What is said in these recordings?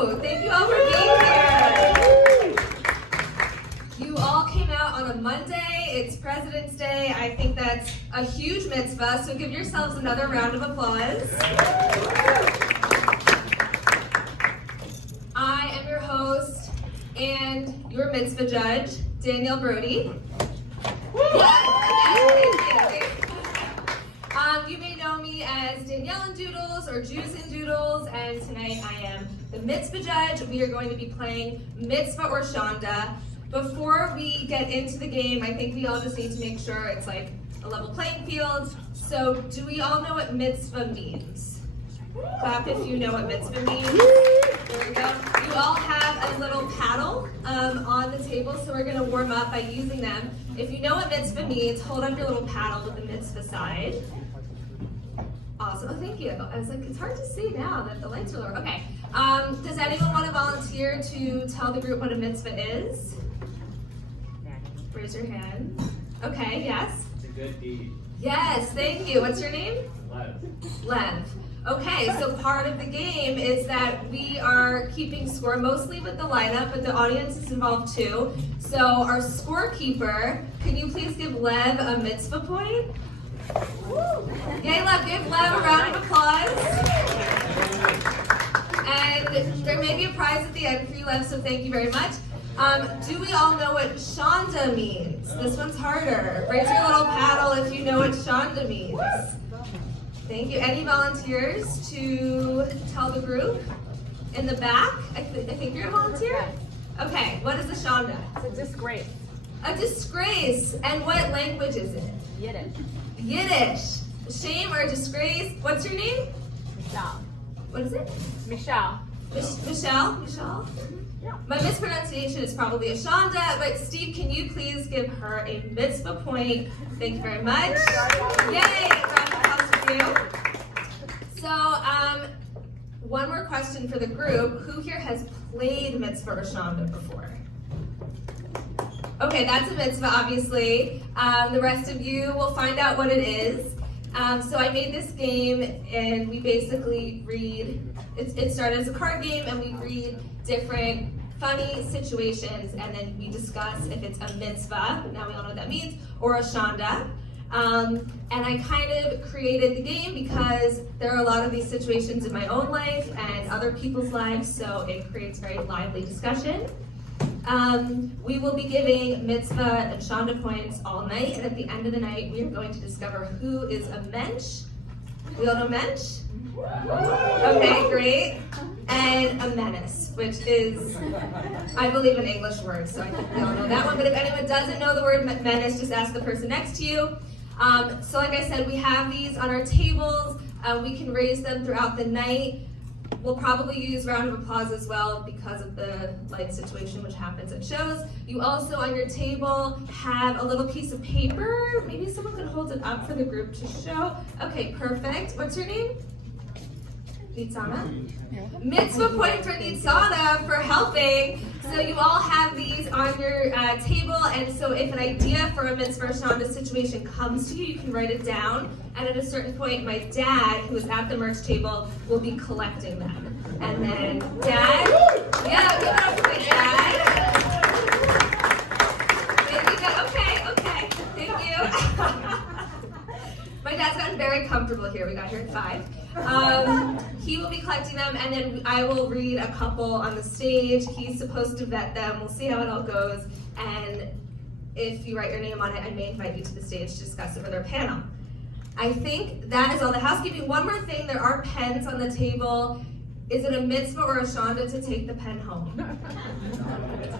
Thank you all for being here. You all came out on a Monday. It's President's Day. I think that's a huge mitzvah, so give yourselves another round of applause. I am your host and your mitzvah judge, Danielle Brody. You may know me as Danielle in Doodles or Jews in Doodles, and tonight I am the mitzvah judge. We are going to be playing Mitzvah or Shandah. Before we get into the game, I think we all just need to make sure it's like a level playing field. So, do we all know what mitzvah means? Clap if you know what mitzvah means. There we go. You all have a little paddle on the table, so we're going to warm up by using them. If you know what mitzvah means, hold up your little paddle with the mitzvah side. Awesome. Oh, thank you. I was like, it's hard to see now that the lights are lower. Okay. Does anyone want to volunteer to tell the group what a mitzvah is? Raise your hand. Okay, yes? It's a good deed. Yes, thank you. What's your name? Lev. Okay, so part of the game is that we are keeping score mostly with the lineup, but the audience is involved too. So our scorekeeper, can you please give Lev a mitzvah point? Yay, Lev, give Lev a round of applause. And there may be a prize at the end for you, Lev, so thank you very much. Do we all know what Shandah means? This one's harder. Raise your little paddle if you know what Shandah means. Thank you. Any volunteers to tell the group? In the back? I think you're a volunteer? Okay, what is a Shandah? It's a disgrace. A disgrace. And what language is it? Yiddish. Yiddish. Shame or disgrace. What's your name? Michelle. What is it? Michelle. Michelle? Michelle? Yeah. My mispronunciation is probably a Shandah, but Steve, can you please give her a mitzvah point? Thank you very much. Yay! Round of applause for you. So, one more question for the group. Who here has played Mitzvah or Shandah before? Okay, that's a mitzvah, obviously. The rest of you will find out what it is. So I made this game, and we basically read, it started as a card game, and we read different funny situations, and then we discuss if it's a mitzvah, now we all know what that means, or a Shandah. And I kind of created the game because there are a lot of these situations in my own life and other people's lives, so it creates very lively discussion. We will be giving mitzvah and Shandah points all night, and at the end of the night, we are going to discover who is a mensch. We all know mensch? Okay, great. And a menace, which is, I believe, an English word, so I think we all know that one. But if anyone doesn't know the word menace, just ask the person next to you. So like I said, we have these on our tables. We can raise them throughout the night. We'll probably use round of applause as well because of the light situation which happens at shows. You also on your table have a little piece of paper. Maybe someone could hold it up for the group to show. Okay, perfect. What's your name? Nitzana? Mitzvah point for Nitzana for helping. So you all have these on your table, and so if an idea for a mitzvah or Shandah situation comes to you, you can write it down. And at a certain point, my dad, who is at the merch table, will be collecting them. And then Dad, yeah, give it up for my dad. Okay, thank you. My dad's gotten very comfortable here. We got here at 5. He will be collecting them, and then I will read a couple on the stage. He's supposed to vet them. We'll see how it all goes. And if you write your name on it, I may invite you to the stage to discuss it with our panel. I think that is all the housekeeping. One more thing, there are pens on the table. Is it a mitzvah or a Shandah to take the pen home?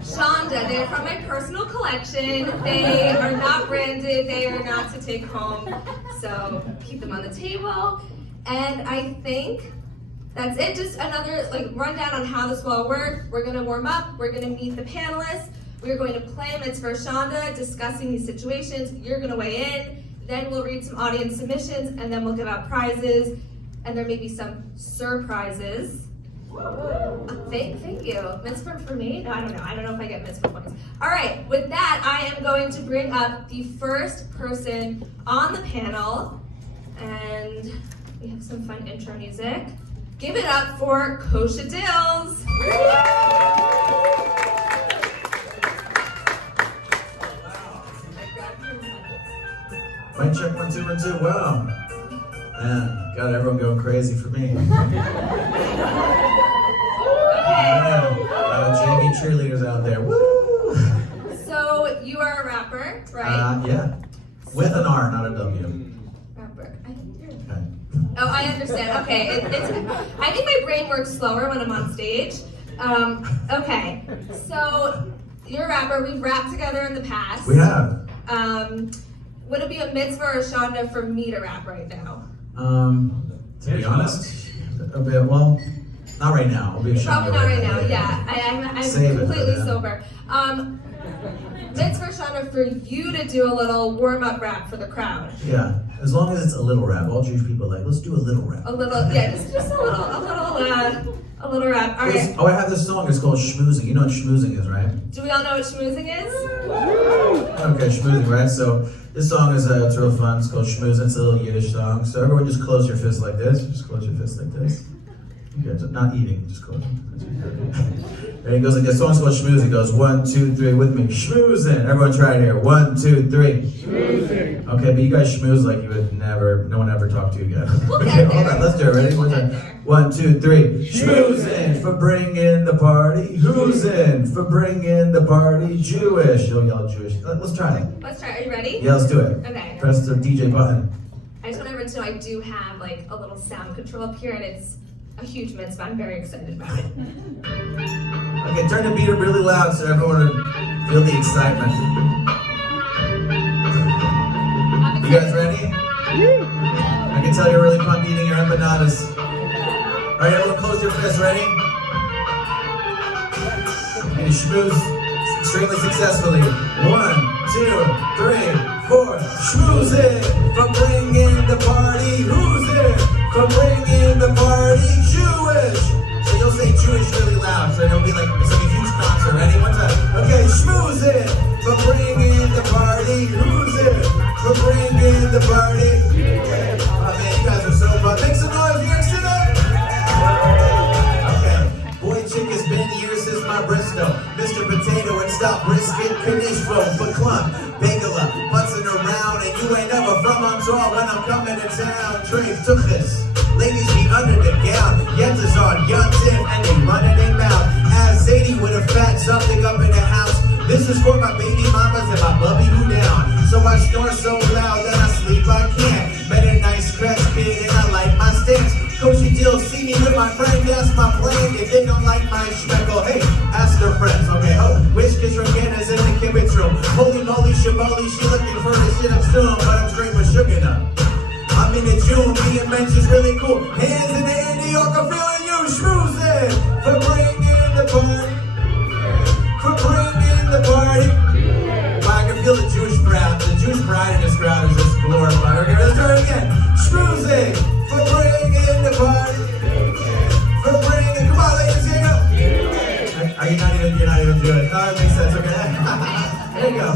Shandah, they're from my personal collection. They are not branded, they are not to take home. So keep them on the table. And I think that's it. Just another rundown on how this will all work. We're gonna warm up, we're gonna meet the panelists. We're going to play Mitzvah or Shandah, discussing these situations. You're gonna weigh in. Then we'll read some audience submissions, and then we'll give out prizes, and there may be some surprises. Thank you. Mitzvah for me? No, I don't know. I don't know if I get mitzvah points. All right, with that, I am going to bring up the first person on the panel, and we have some fun intro music. Give it up for Kosha Dillz. Mic check, 1, 2, 1, 2. Wow. Man, got everyone going crazy for me. Yeah, JV cheerleaders out there. Woo! So you are a rapper, right? Yeah. With an R, not a W. Rapper. Okay. Oh, I understand. Okay, I think my brain works slower when I'm on stage. Okay, so you're a rapper. We've rapped together in the past. We have. Would it be a mitzvah or a Shandah for me to rap right now? To be honest, a bit. Well, not right now. I'll be Probably not right now. Yeah, I'm Save it, completely yeah. sober. Mitzvah or Shandah for you to do a little warm-up rap for the crowd. Yeah, as long as it's a little rap. All Jewish people are like, let's do a little rap. A little, yeah, just a little rap. All right. Oh, I have this song. It's called Schmoozing. You know what schmoozing is, right? Do we all know what schmoozing is? Okay, schmoozing, right? So this song is it's real fun. It's called Schmoozing. It's a little Yiddish song. So everyone just close your fists like this. Just close your fists like this. Okay, so not eating, just close them. There he goes like this. Song's called Schmoozing. It goes 1, 2, 3 with me. Schmoozing. Everyone try it here. 1, 2, 3. Schmoozing. Okay, but you guys schmooze like you would never, no one ever talked to you again. We'll Okay, get there. hold on, let's do it. Ready? We'll get there. 1, 2, 3. Schmoozing for bringing the party. Who's in for bringing the party? Jewish. You'll yell Jewish. Let's try it. Let's try. Are you ready? Yeah, let's do it. Okay. Press the DJ button. I just want everyone to know I do have like a little sound control up here, and it's a huge mitzvah. I'm very excited about it. Okay, turn the beat up really loud so everyone will feel the excitement. You guys ready? I can tell you're really pumped eating your empanadas. All right, everyone close your fists. Ready? And you schmooze extremely successfully. 1, 2, 3, 4. Schmooze it for bringing the party. Who's it for bringing the party? Jewish. So you'll say Jewish really loud, so it'll be like it's like a huge concert. Ready? One time. Okay, schmooze it for bringing the party. Who's it for bringing the party? Oh man, you guys are so fun. Make some noise, New York City. Okay, boy, chick has been years since my Bristol. Mr. Potato and stop brisket, Kanishvo, Baklun, Bagela, butzing around, and you ain't never from Montreal when I'm coming to town. Drink Tuchis. Ladies be under the gown, Yens is on Yuntin, and they running their mouth. As Sadie with a fat something up in the house. This is for my baby mamas and my bubby who down. So I snore so loud that I sleep I can't. Met a nice crash kid and I like my stance. Kosha Dillz see me with my friend, that's my plan. If they don't like my schmeckle, hey, ask their friends. Okay, oh, which kids from Canada's in the kibbutz room. Holy moly, shaboli, she looking for the shit I'm soon, but I'm straight with sugar now. I'm in the June, being mentioned really cool. Hands in the air, New York, I'm feeling you. Schmoozing for bringing the party. For bringing the party. Wow, I can feel the Jewish pride. The Jewish pride in this crowd is just glorified. Okay, let's try it again. Schmoozing for bringing the party. For bringing, come on, ladies, here you go. You're not even doing it. No, that makes sense, okay? There you go.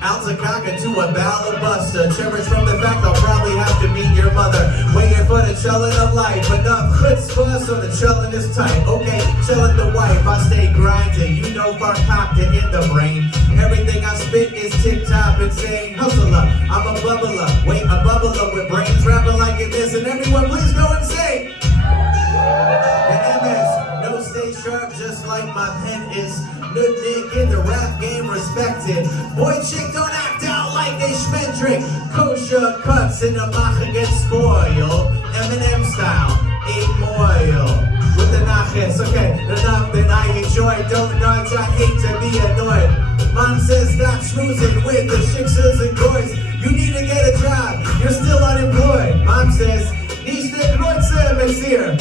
Alzacaka to a balabuster. Cherish from the fact I'll probably have to meet your mother. Waiting for the chillin' of life. Enough chutzpah so the chillin' is tight. Okay, chillin' the wife. I stay grinding. You know farkakta in the brain. Everything I spit is tip-top insane. Hustler, I'm a bubbler. Wait, a bubbler with brains rapping like it is. And everyone please go insane. The MS, no stay sharp just like my pen is. Nudnik in the rap game respected. Boy, chick, don't act out like they schmendrick. Kosher cuts in the macha get spoiled. Eminem style, 8 moil. With the nachas, okay, the numb that I enjoy. Don't nudge, I hate to be annoyed. Mom says stop schmoozing with the shiksas and boys. You need to get a job, you're still unemployed. Mom says, Nishte Kreutzer is here.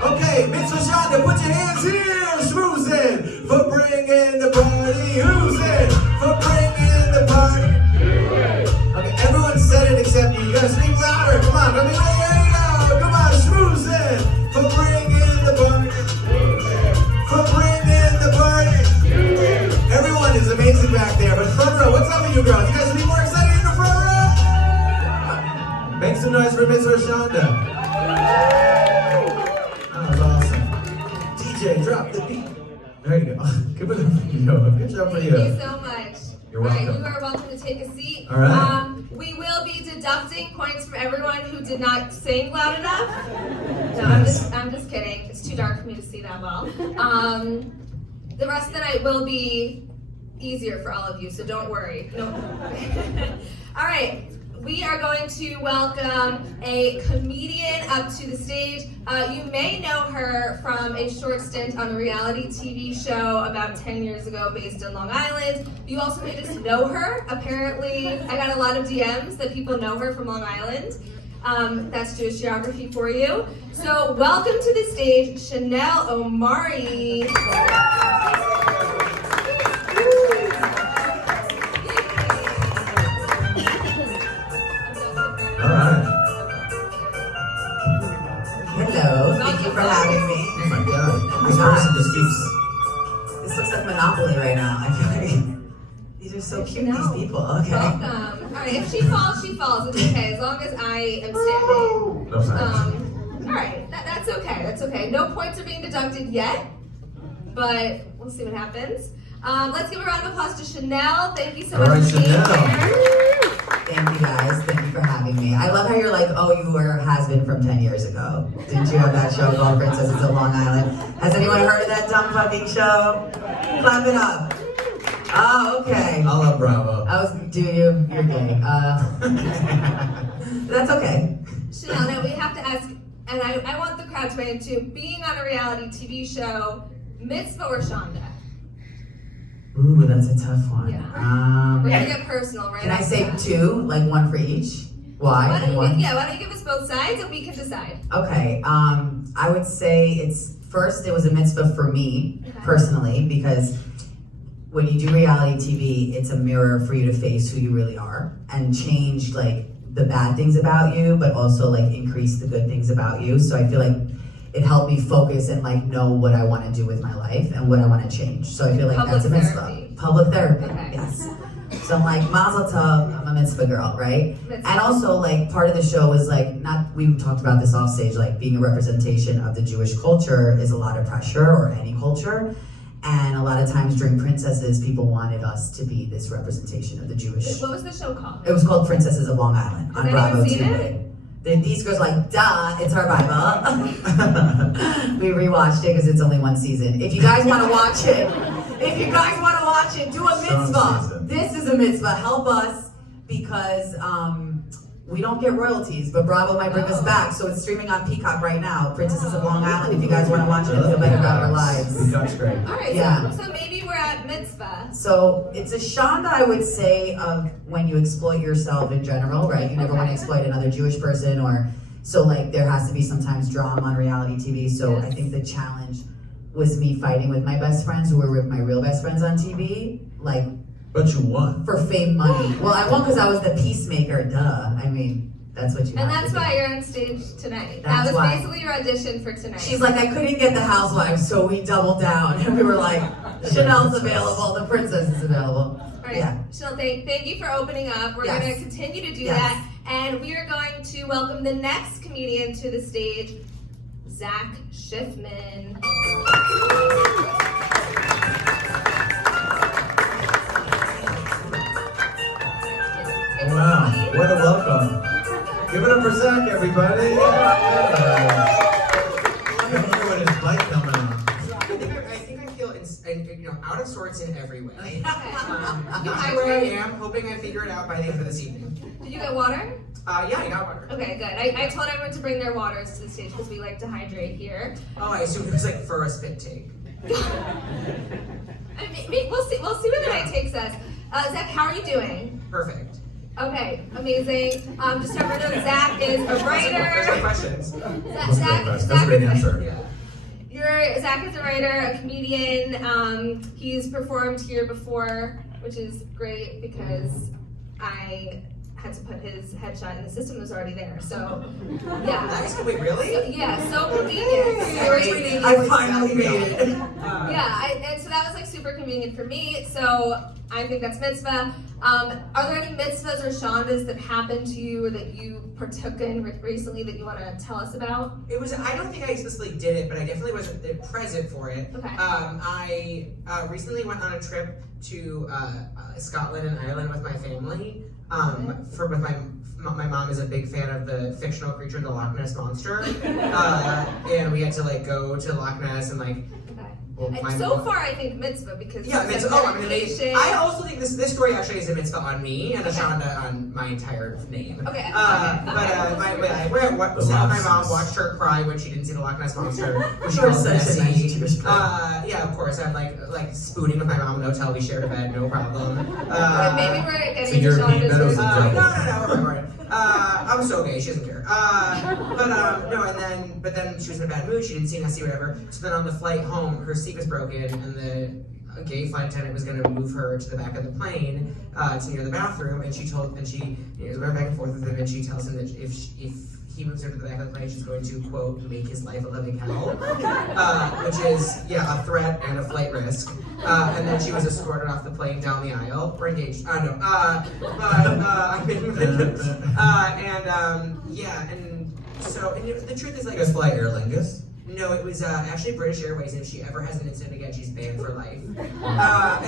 Okay, Mitzvah Shandah, put your hands here. Schmoozing for bringing the party. Who's in for bringing the party? Okay, everyone said it except you. You gotta speak louder. Come on, let me know. There you go. Come on, schmoozing for bringing the party. For bringing the party. Everyone is amazing back there, but front row, what's up with you girls? You guys be more excited in the front row? Make some noise for Mitzvah Shandah. you. Good job for Thank you. you so much. You're All right, welcome. you are welcome to take a seat. All right. We will be deducting points from everyone who did not sing loud enough. No, I'm just kidding. It's too dark for me to see that well. The rest of the night will be easier for all of you, so don't worry. No. All right. We are going to welcome a comedian up to the stage. You may know her from a short stint on a reality TV show about 10 years ago based in Long Island. You also may just know her. Apparently, I got a lot of DMs that people know her from Long Island. That's Jewish geography for you. So welcome to the stage, Chanel Omari. Hello, thank you for having me. Oh my God. This person just keeps. This looks like Monopoly right now. I feel like these are so cute, these people. Okay. Welcome. All right, if she falls, she falls. It's okay, as long as I am standing. No sign. All right, that's okay. That's okay. No points are being deducted yet, but we'll see what happens. Let's give a round of applause to Chanel. Thank you so All much right, for being Chanel. here. Thank you guys. Thank you for having me. I love how you're like, oh, you were has-been from 10 years ago. Didn't you have that show called Princesses of Long Island? Has anyone heard of that dumb fucking show? Clap it up. Oh, okay. I love Bravo. Do you? You're gay. That's okay. Chanel, now we have to ask, and I want the crowd to weigh in too, being on a reality TV show, Mitzvah or Shandah? Ooh, that's a tough one. Yeah. We're gonna get personal, right? Can I say two, like one for each? Why? Why And one? don't you give us both sides and we can decide. Okay, I would say it was a mitzvah for me, personally, because when you do reality TV, it's a mirror for you to face who you really are and change like the bad things about you, but also like increase the good things about you. So I feel like it helped me focus and like know what I want to do with my life and what I want to change. So I feel like Public that's a mitzvah. therapy. Public therapy, Okay. yes. So I'm like, Mazel Tov, I'm a mitzvah girl, right? Mitzvah. And also like part of the show was like, we talked about this off stage, like being a representation of the Jewish culture is a lot of pressure, or any culture. And a lot of times during Princesses, people wanted us to be this representation of the Jewish. What was the show called? It was called Princesses of Long Island on Has Bravo anyone seen TV. These girls are like, duh, it's our Bible. We rewatched it because it's only one season. If you guys want to watch it, do a mitzvah. Season. This is a mitzvah. Help us because we don't get royalties, but Bravo might bring us back. So it's streaming on Peacock right now. Princesses of Long Island. If you guys want to watch it and feel better about our lives. Peacock's great. All right, Yeah. so maybe we're at Mitzvah. So it's a Shandah, I would say, of when you exploit yourself in general, right? You never want to exploit another Jewish person, or so like there has to be sometimes drama on reality TV. So Yes. I think the challenge was me fighting with my best friends who were with my real best friends on TV, like But you won. for fame money. Well, I won because I was the peacemaker, duh. I mean, that's what you And have that's to do. why you're on stage tonight. That's That was why. basically your audition for tonight. She's like, I couldn't get the housewives, so we doubled down. And we were like, Chanel's available, the princess is available. All right, Yeah. Chanel, thank you for opening up. We're Yes. going to continue to do Yes. that. And we are going to welcome the next comedian to the stage, Zach Schiffman. Wow, what a welcome. Give it up for Zach, everybody. I wonder what it's like coming on. I think I feel out of sorts in every way. Not You sure where I am, hoping I figure it out by the end of this evening. Did you get water? Yeah, I got water. Okay, good. I told everyone to bring their waters to the stage because we like to hydrate here. Oh, I assumed it was like for a spit take. I mean, we'll see where the night takes us. Zach, how are you doing? Perfect. Okay, amazing. Just so everyone knows, Zach is a There's no writer. questions. That's a great answer. Zach is a writer, a comedian. He's performed here before, which is great because I had to put his headshot in the system that was already there. So, yeah. Nice. Wait, really? Yeah, so convenient. I finally made it. Yeah, and so that was like super convenient for me. So I think that's mitzvah. Are there any mitzvahs or shandas that happened to you or that you partook in recently that you want to tell us about? I don't think I explicitly did it, but I definitely wasn't present for it. Okay. I recently went on a trip to Scotland and Ireland with my family. My mom is a big fan of the fictional creature, the Loch Ness Monster. And we had to like go to Loch Ness and like. Well, And so far, I think mitzvah because Yeah, it's mitzvah. like meditation. I also think this story actually is a mitzvah on me and a Shandah on my entire name. Okay. My mom watched her cry when she didn't see the Loch Ness Monster. Which You're was such a nice messy. Jewish person. Yeah, of course. I'm like spooning with my mom in the hotel. We shared a bed, no problem. Maybe we're getting So into you're Pete Meadows Shandah's. and No, we're right. I'm so gay, she doesn't care. But then she was in a bad mood, she didn't see Nessie, whatever. So then on the flight home, her seat was broken, and the gay flight attendant was gonna move her to the back of the plane, to near the bathroom, and she was going back and forth with him, and she tells him that if he moves her to the back of the plane, she's going to, quote, make his life a living hell, which is, a threat and a flight risk. And then she was escorted off the plane down the aisle. We're engaged. No. The truth is like. You guys fly Aer Lingus? No, it was actually British Airways, and if she ever has an incident again, she's banned for life. And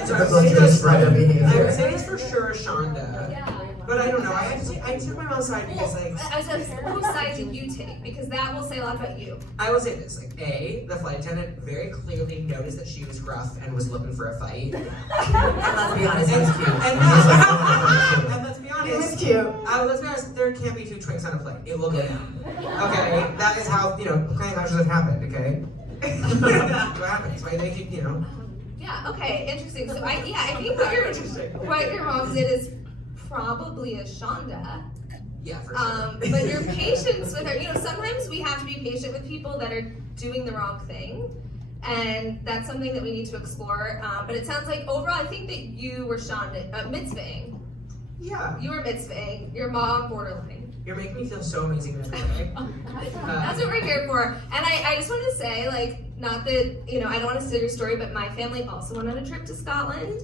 so I would say Typical Jewish brother behavior. I would say it's for sure Shandah. Yeah. But I don't know. I took my mom's side because like. Whose side did you take? Because that will say a lot about you. I will say this, like, the flight attendant very clearly noticed that she was rough and was looking for a fight. And let's be honest, he was cute. And let's be He was honest, cute. there can't be two twinks on a plane. It will go down. Okay? That is how, plane crashes have happened, okay? That's what happens, right? They keep, Yeah. Okay. Interesting. So I think what your mom did is probably a Shandah. Yeah, for sure. But your patience with her, sometimes we have to be patient with people that are doing the wrong thing. And that's something that we need to explore. But it sounds like overall, I think that you were mitzvahing. Yeah. You were mitzvahing. Your mom borderline. You're making me feel so amazing in every way. That's what we're here for. And I just want to say, not that, I don't want to steal your story, but my family also went on a trip to Scotland.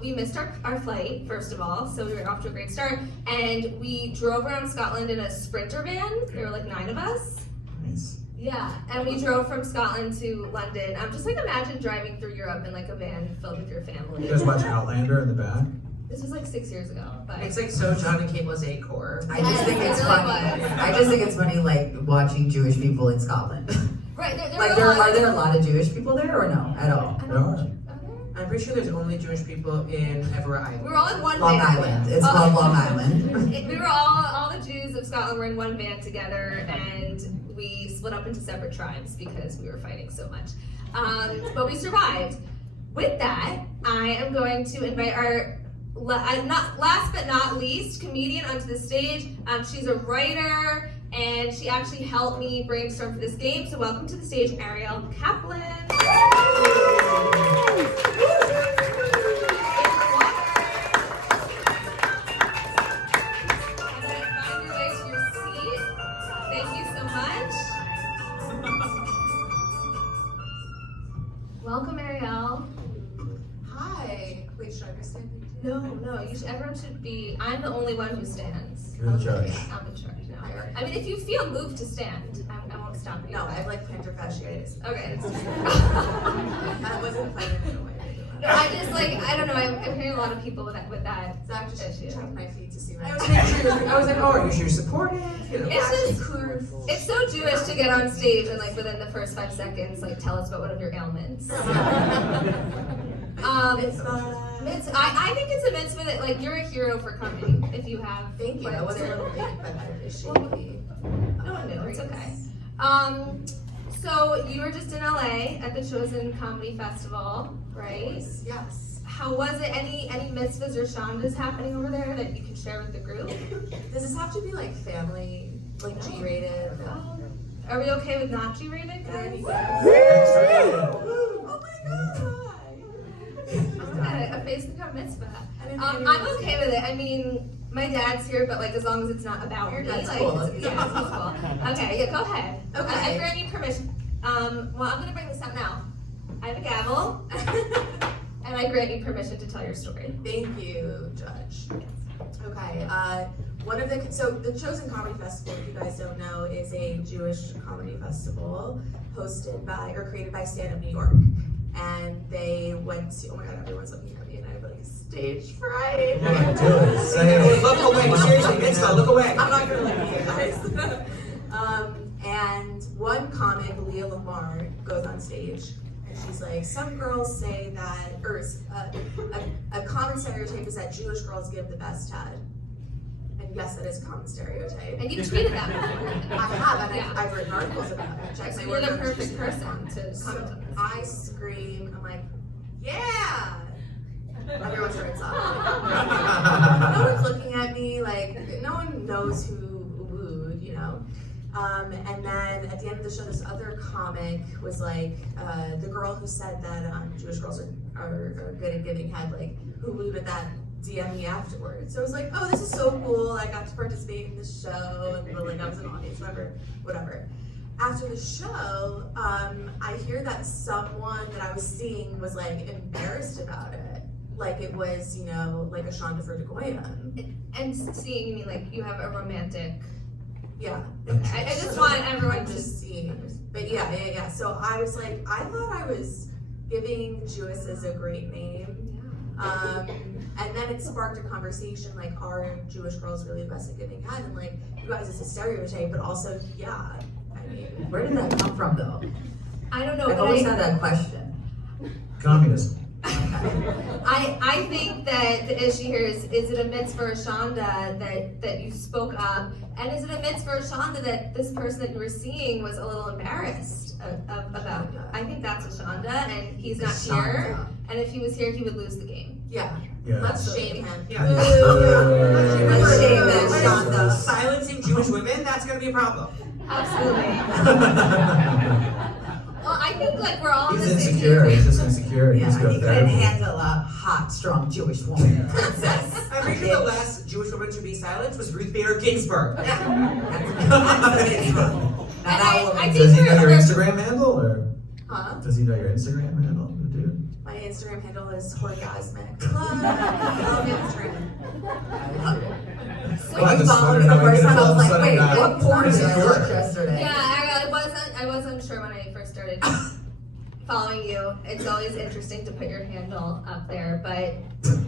We missed our flight, first of all, so we were off to a great start. And we drove around Scotland in a Sprinter van. There were 9 of us. Nice. Yeah, and we drove from Scotland to London. Just imagine driving through Europe in a van filled with your family. You guys watch Outlander in the back? This was 6 years ago, but It's like so John and Kate Mosaic core. I just think it's It funny. really was. I just think it's funny, watching Jewish people in Scotland. right. There Are there a lot of Jewish people there or no at all? There are. I'm pretty sure there's only Jewish people in Everett Island. We were all in one Long van. Island. It's called Long Island. We were all the Jews of Scotland were in one van together, and we split up into separate tribes because we were fighting so much. But we survived. With that, I am going to invite our last but not least comedian onto the stage. She's a writer, and she actually helped me brainstorm for this game. So welcome to the stage, Arielle Kaplan. Welcome, Arielle. Hi. Wait, should I be standing? No, everyone should be. I'm the only one who stands. You're the judge. I'm in charge now. I mean, if you feel moved to stand, I won't stop you. No, I have plantar fasciitis. Okay. That wasn't planning in a way. No, I don't know. I'm hearing a lot of people with that Zach just issue. checked my feet to see my. I was like, oh, are you sure you're supportive? It's so Jewish to get on stage and within the first 5 seconds, tell us about one of your ailments. I think it's a mitzvah that you're a hero for comedy if you have. Thank you. I was a little late, but I appreciate it. No one knew. It's okay. So you were just in LA at the Chosen Comedy Festival, right? Yes. How was it? Any mitzvahs or shandahs happening over there that you can share with the group? Does this have to be family, G-rated? Are we okay with not G-rated? Oh my god! A face become mitzvah. I didn't I'm realize okay with it. I mean, my dad's here, but as long as it's not about me, That's cool. it's cool. Okay, yeah, go ahead. Okay. I grant you permission. Well, I'm gonna bring this up now. I have a gavel, And I grant you permission to tell your story. Thank you, Judge. Okay, so the Chosen Comedy Festival, if you guys don't know, is a Jewish comedy festival hosted by, or created by Stand Up New York. And they went to, oh my God, everyone's looking at me and I have like stage fright. Do it. Say it. Look away, seriously, Mitzvah, look away. I'm not gonna look at you guys. And one comic, Arielle Lamar, goes on stage and she's like, some girls say that, or a common stereotype is that Jewish girls give the best head. And yes, that is a common stereotype. And you tweeted that before. I have, and Yeah. I've written articles about it. Check So my you're work the out. perfect person to comment on this. I scream, I'm like, yeah! Everyone turns off. No one's looking at me, like, no one knows who wooed, you know? And then at the end of the show, this other comic was like, the girl who said that Jewish girls are good at giving head, like, who wooed at that DM me afterwards. So I was like, oh, this is so cool. I got to participate in this show, and like I was an audience member, whatever. After the show, I hear that someone that I was seeing was like embarrassed about it. Like it was, you know, like a Shandah for Goyim. And seeing, you mean like you have a romantic. Yeah. I just want everyone I'm to just seeing. But yeah. So I was like, I thought I was giving Jewesses a great name. And then it sparked a conversation like, are Jewish girls really the best at giving head? And like, you guys, it's a stereotype, but also, yeah. I mean, Where did that come from, though? I don't know. I've but always had that question. Communism. I think that the issue here is it a mitzvah or Shandah that you spoke up? And is it a mitzvah or Shandah that this person that you were seeing was a little embarrassed about? I think that's a Shandah, and he's not here. And if he was here, he would lose the game. yeah. Yeah. Let's shame him. Yeah. Let's shame him, But Shandah. silencing Jewish women, that's gonna be a problem. Absolutely. Well, I think like we're all on He's the same insecure. page. He's just insecure. He Yeah, needs to go he to couldn't therapy. handle a hot, strong Jewish woman. Princess. I'm pretty sure the last Jewish woman to be silenced was Ruth Bader Ginsburg. Not that woman. I think Does he know your we're- Instagram handle, or Huh? does he know your Instagram handle, the dude? My Instagram handle is Orgasmic Club on Instagram. So Well, I You just followed wondered me the how I first could time, I was all of a like, sudden wait, not what porn did I insecure. watch yesterday? Yeah, I was unsure when I first started following you. It's always interesting to put your handle up there, but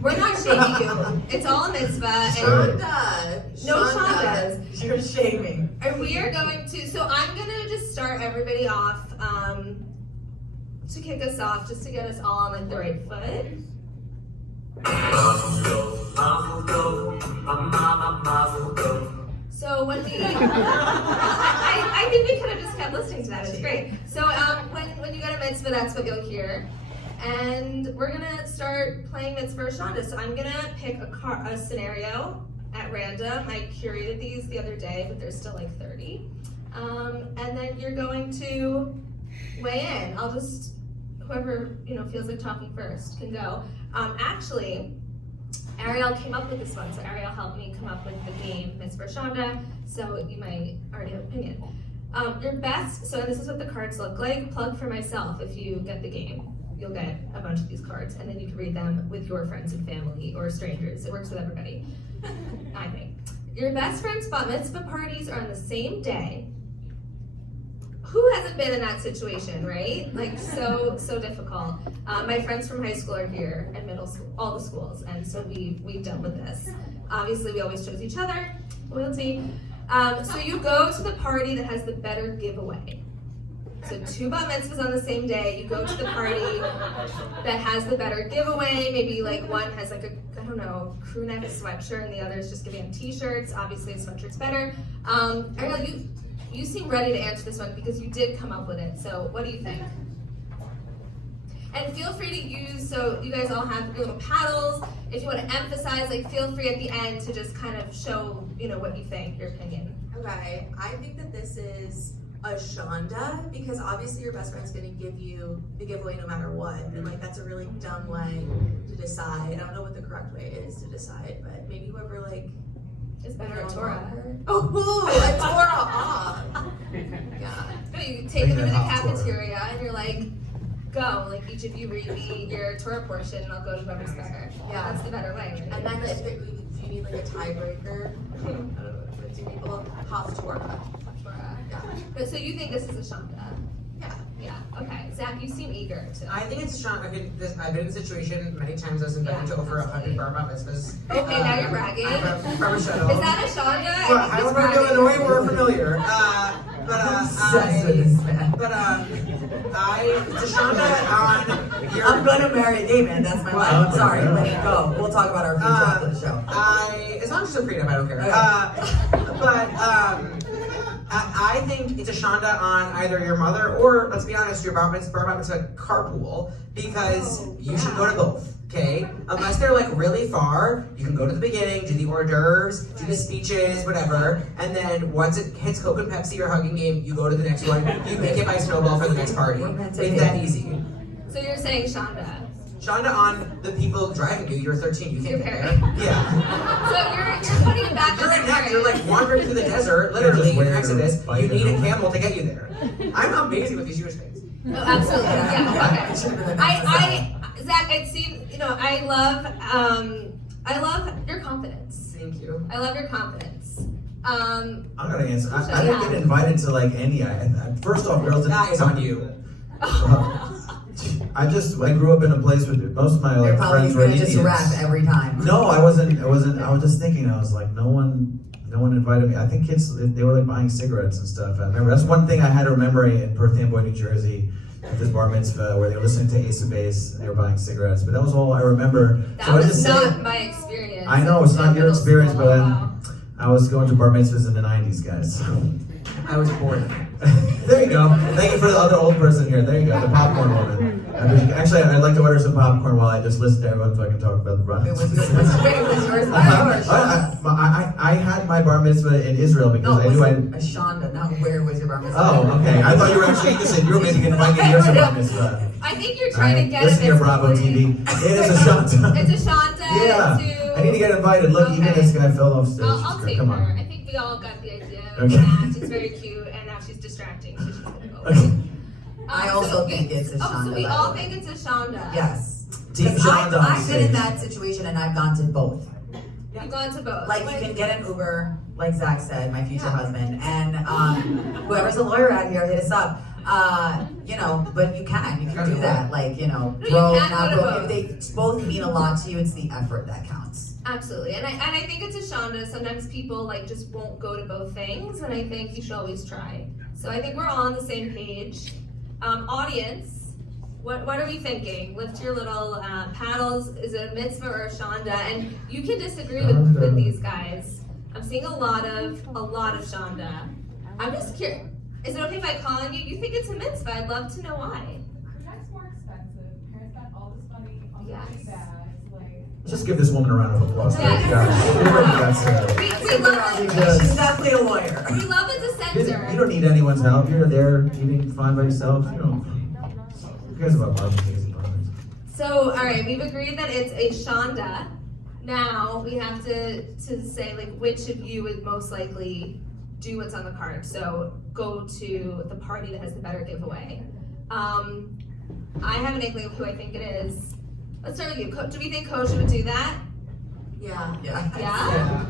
we're not shaming you. It's all a mitzvah. And Shandah. no Shandah. Shandahs. You're shaming. And we are going to, so I'm gonna just start everybody off to kick us off, just to get us all on like the right foot. So when we, I think we could have just kept listening to that. It's great. So when you go to Mitzvah, that's what you'll hear. And we're gonna start playing Mitzvah or Shandah. So I'm gonna pick a scenario at random. I curated these the other day, but there's still like 30. And then you're going to weigh in. I'll just, whoever feels like talking first can go. Actually, Arielle came up with this one, so Arielle helped me come up with the game Mitzvah or Shandah, so you might already have an opinion. Your best, so this is what the cards look like. Plug for myself if you get the game. You'll get a bunch of these cards, and then you can read them with your friends and family or strangers. It works with everybody, I think. Your best friend's bat mitzvah parties are on the same day. Who hasn't been in that situation, right? Like so difficult. My friends from high school are here, and middle school, all the schools, and so we've dealt with this. Obviously, we always chose each other, loyalty. So you go to the party that has the better giveaway. So 2 bat mitzvahs on the same day. You go to the party that has the better giveaway. Maybe like one has like a, I don't know, crew neck sweatshirt, and the other is just giving them t-shirts. Obviously, a sweatshirt's better. Arielle, you seem ready to answer this one because you did come up with it. So what do you think? And feel free to use, so you guys all have your little paddles. If you want to emphasize, like feel free at the end to just kind of show, what you think, your opinion. Okay, I think that this is a Shandah because obviously your best friend's gonna give you the giveaway no matter what, and like that's a really dumb way to decide. I don't know what the correct way is to decide, but maybe whoever like It's better at Torah. Oh, a Torah off. Yeah. No, you take them into the cafeteria and you're like, go. Like each of you read me your Torah portion, and I'll go to whoever's better. Yeah. That's the better way. Right? And then if you need like a tiebreaker, I don't know, with two people, half Torah. Torah. Yeah. But so you think this is a Shandah? Yeah. Yeah. Okay. Zach, you seem eager to. I think it's a Shandah. I've been in this situation many times. I was invited to over 100 bar mitzvahs. Okay, now you're bragging. From a shuttle. Is that a Shandah? But I want to go in the way we're familiar. Obsessed with this man. It's a Shandah on your. I'm gonna marry Damon. That's my life. Sorry, let it go. We'll talk about our future after the show. As long as it's freedom, I don't care. I think it's a Shandah on either your mother or, let's be honest, your bar mitzvah carpool, because you should go to both, okay? Unless they're like really far, you can go to the beginning, do the hors d'oeuvres, do the speeches, whatever, and then once it hits Coke and Pepsi or hugging game, you go to the next one, you make it by snowball for the next party. It's that easy. So you're saying Shandah? Shandah on the people driving you. You're 13. You can't Your get parent. there. Yeah. So you're putting it back You're on in the heck. You're like wandering through the desert, literally in Exodus. You need a camel to get you there. I'm amazing with these Jewish things. Oh, absolutely. Yeah. Okay. Zach, I'd seen. You know, I love your confidence. Thank you. I love your confidence. I'm gonna answer. I didn't get invited to like any. First off, girls. That is on you. I grew up in a place where most of my They're like probably friends were gonna just Indians. rap every time. No, I wasn't. I was just thinking. I was like, no one invited me. I think kids, they were like buying cigarettes and stuff. I remember that's one thing I had to remember in Perth Amboy, New Jersey, at this bar mitzvah where they were listening to Ace of Base and they were buying cigarettes. But that was all I remember. That so I was just not say, my experience. I know it's not your Middle experience, school. but Wow. I was going to bar mitzvahs in the '90s, guys. So. I was born. There you go. Thank you for the other old person here. There you go, the popcorn woman. Actually, I'd like to order some popcorn while I just listen to everyone fucking talk about the run. It was yours. I had my bar mitzvah in Israel because I knew a Shandah, not where was your bar mitzvah? Oh, okay. I thought you were actually interested. You were maybe going to invite me to your bar mitzvah. I think you're trying to get Listen it. here, Bravo TV. It is a Shandah. It's a Shandah. Yeah. I need to get invited. Look, even Okay. this guy fell off stage. I'll take Come her. on. I think we all got the idea. Okay. She's very cute, and now she's distracting, so she's gonna go. Okay. I also think it's a Oh, Shandah. so we by the all way. think it's a Shandah. Yes. Team 'Cause Shandah on I've been in stage. that situation and I've gone to both. You've gone to both. Like you can get an Uber, like Zach said, my future husband, and whoever's a lawyer out here, hit us up. But you can do that. Like, you bro, can not go to bro. both. If they both mean a lot to you, it's the effort that counts. Absolutely, and I think it's a Shandah. Sometimes people like just won't go to both things, and I think you should always try. So I think we're all on the same page. Audience, what are we thinking? Lift your little paddles. Is it a mitzvah or a Shandah? And you can disagree with these guys. I'm seeing a lot of Shandah. I'm just curious. Is it okay if I call on you? You think it's a mitzvah? I'd love to know why. That's more expensive. Parents spent all this money on Yes. bags. Like, Just give this woman a round of applause. Yes. That's, We love it. She's definitely a lawyer. We love it to censor. you don't need anyone's help. You're there eating fine by yourself. Who cares about marketing? So, all right, we've agreed that it's a Shandah. Now we have to say like which of you would most likely do what's on the card. So go to the party that has the better giveaway. I have an inkling of who I think it is. Let's start with you. Do we think Kosha would do that? Yeah. Yeah. Yeah.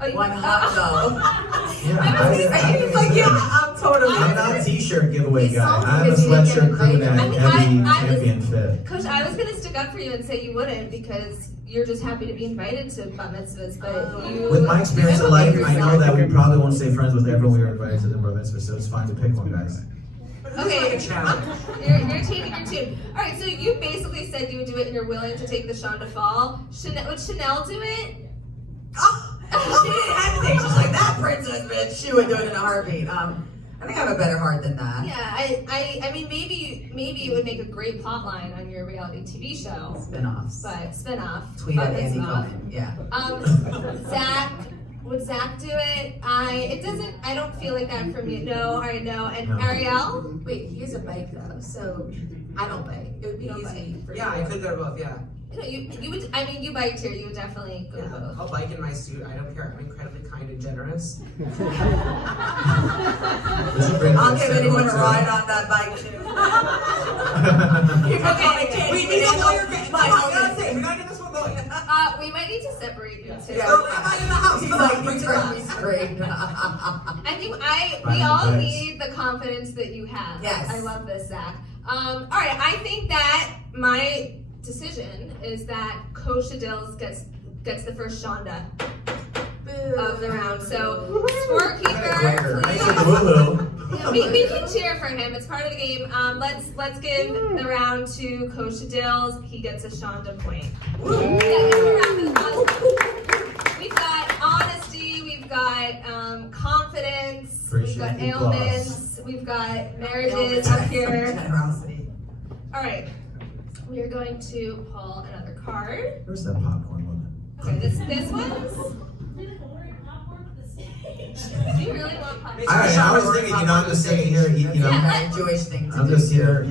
Oh, Why not though? I'm totally. I'm not a t-shirt giveaway He's guy. salty I'm a because he didn't sweatshirt get crew invited. neck, I mean, heavy I was- champion fit. Coach, I was gonna stick up for you and say you wouldn't because you're just happy to be invited to bat mitzvahs, but you. With my experience in life, I know yourself. that we probably won't stay friends with everyone we were invited to the bar mitzvah, so it's fine to pick one, guys. Okay, It's like a challenge. you're changing your tune. All right, so you basically said you would do it, and you're willing to take the Shandah fall. Would Chanel do it? She didn't hesitate. She's like, that princess bitch. She would do it in a heartbeat. I think I have a better heart than that. Yeah, I mean, maybe it would make a great plot line on your reality TV show, Spin-offs. but spin-off. Tweet at but it's Andy not. Cohen. Yeah. Zach, would Zach do it? I don't feel like that from you. No, I know. And No. Arielle? Wait, he has a bike though, so I don't bike. It would be You don't easy for Yeah, you. I could go to both. Yeah. You would. I mean, you biked here. You would definitely go to Yeah, both. I'll bike in my suit. I don't care. I'm incredibly kind and generous. I'll give anyone a ride on that bike too. Okay. We need a lawyer. Come on, we gotta get this one going. We might need to separate you two. Yeah. Go back in the house. He's Come like, on, bring he's it up. great. I think we Fine, all thanks. need the confidence that you have. Yes. I love this, Zach. All right, I think that my decision is that Kosha Dillz gets the first Shandah of the round. So scorekeeper, Thanks please. for the woohoo. We can cheer for him. It's part of the game. Let's give the round to Kosha Dillz. He gets a Shandah point. Yeah, give him a round of applause. We've got honesty. We've got confidence. We've got Appreciate the applause. ailments. We've got marriages up here. Generosity. All right. We are going to pull another card. Where's that popcorn one? Okay, this one's. Do you really want popcorn? I was thinking, I'm just sitting here, Yeah, Jewish thing to I'm do. just here,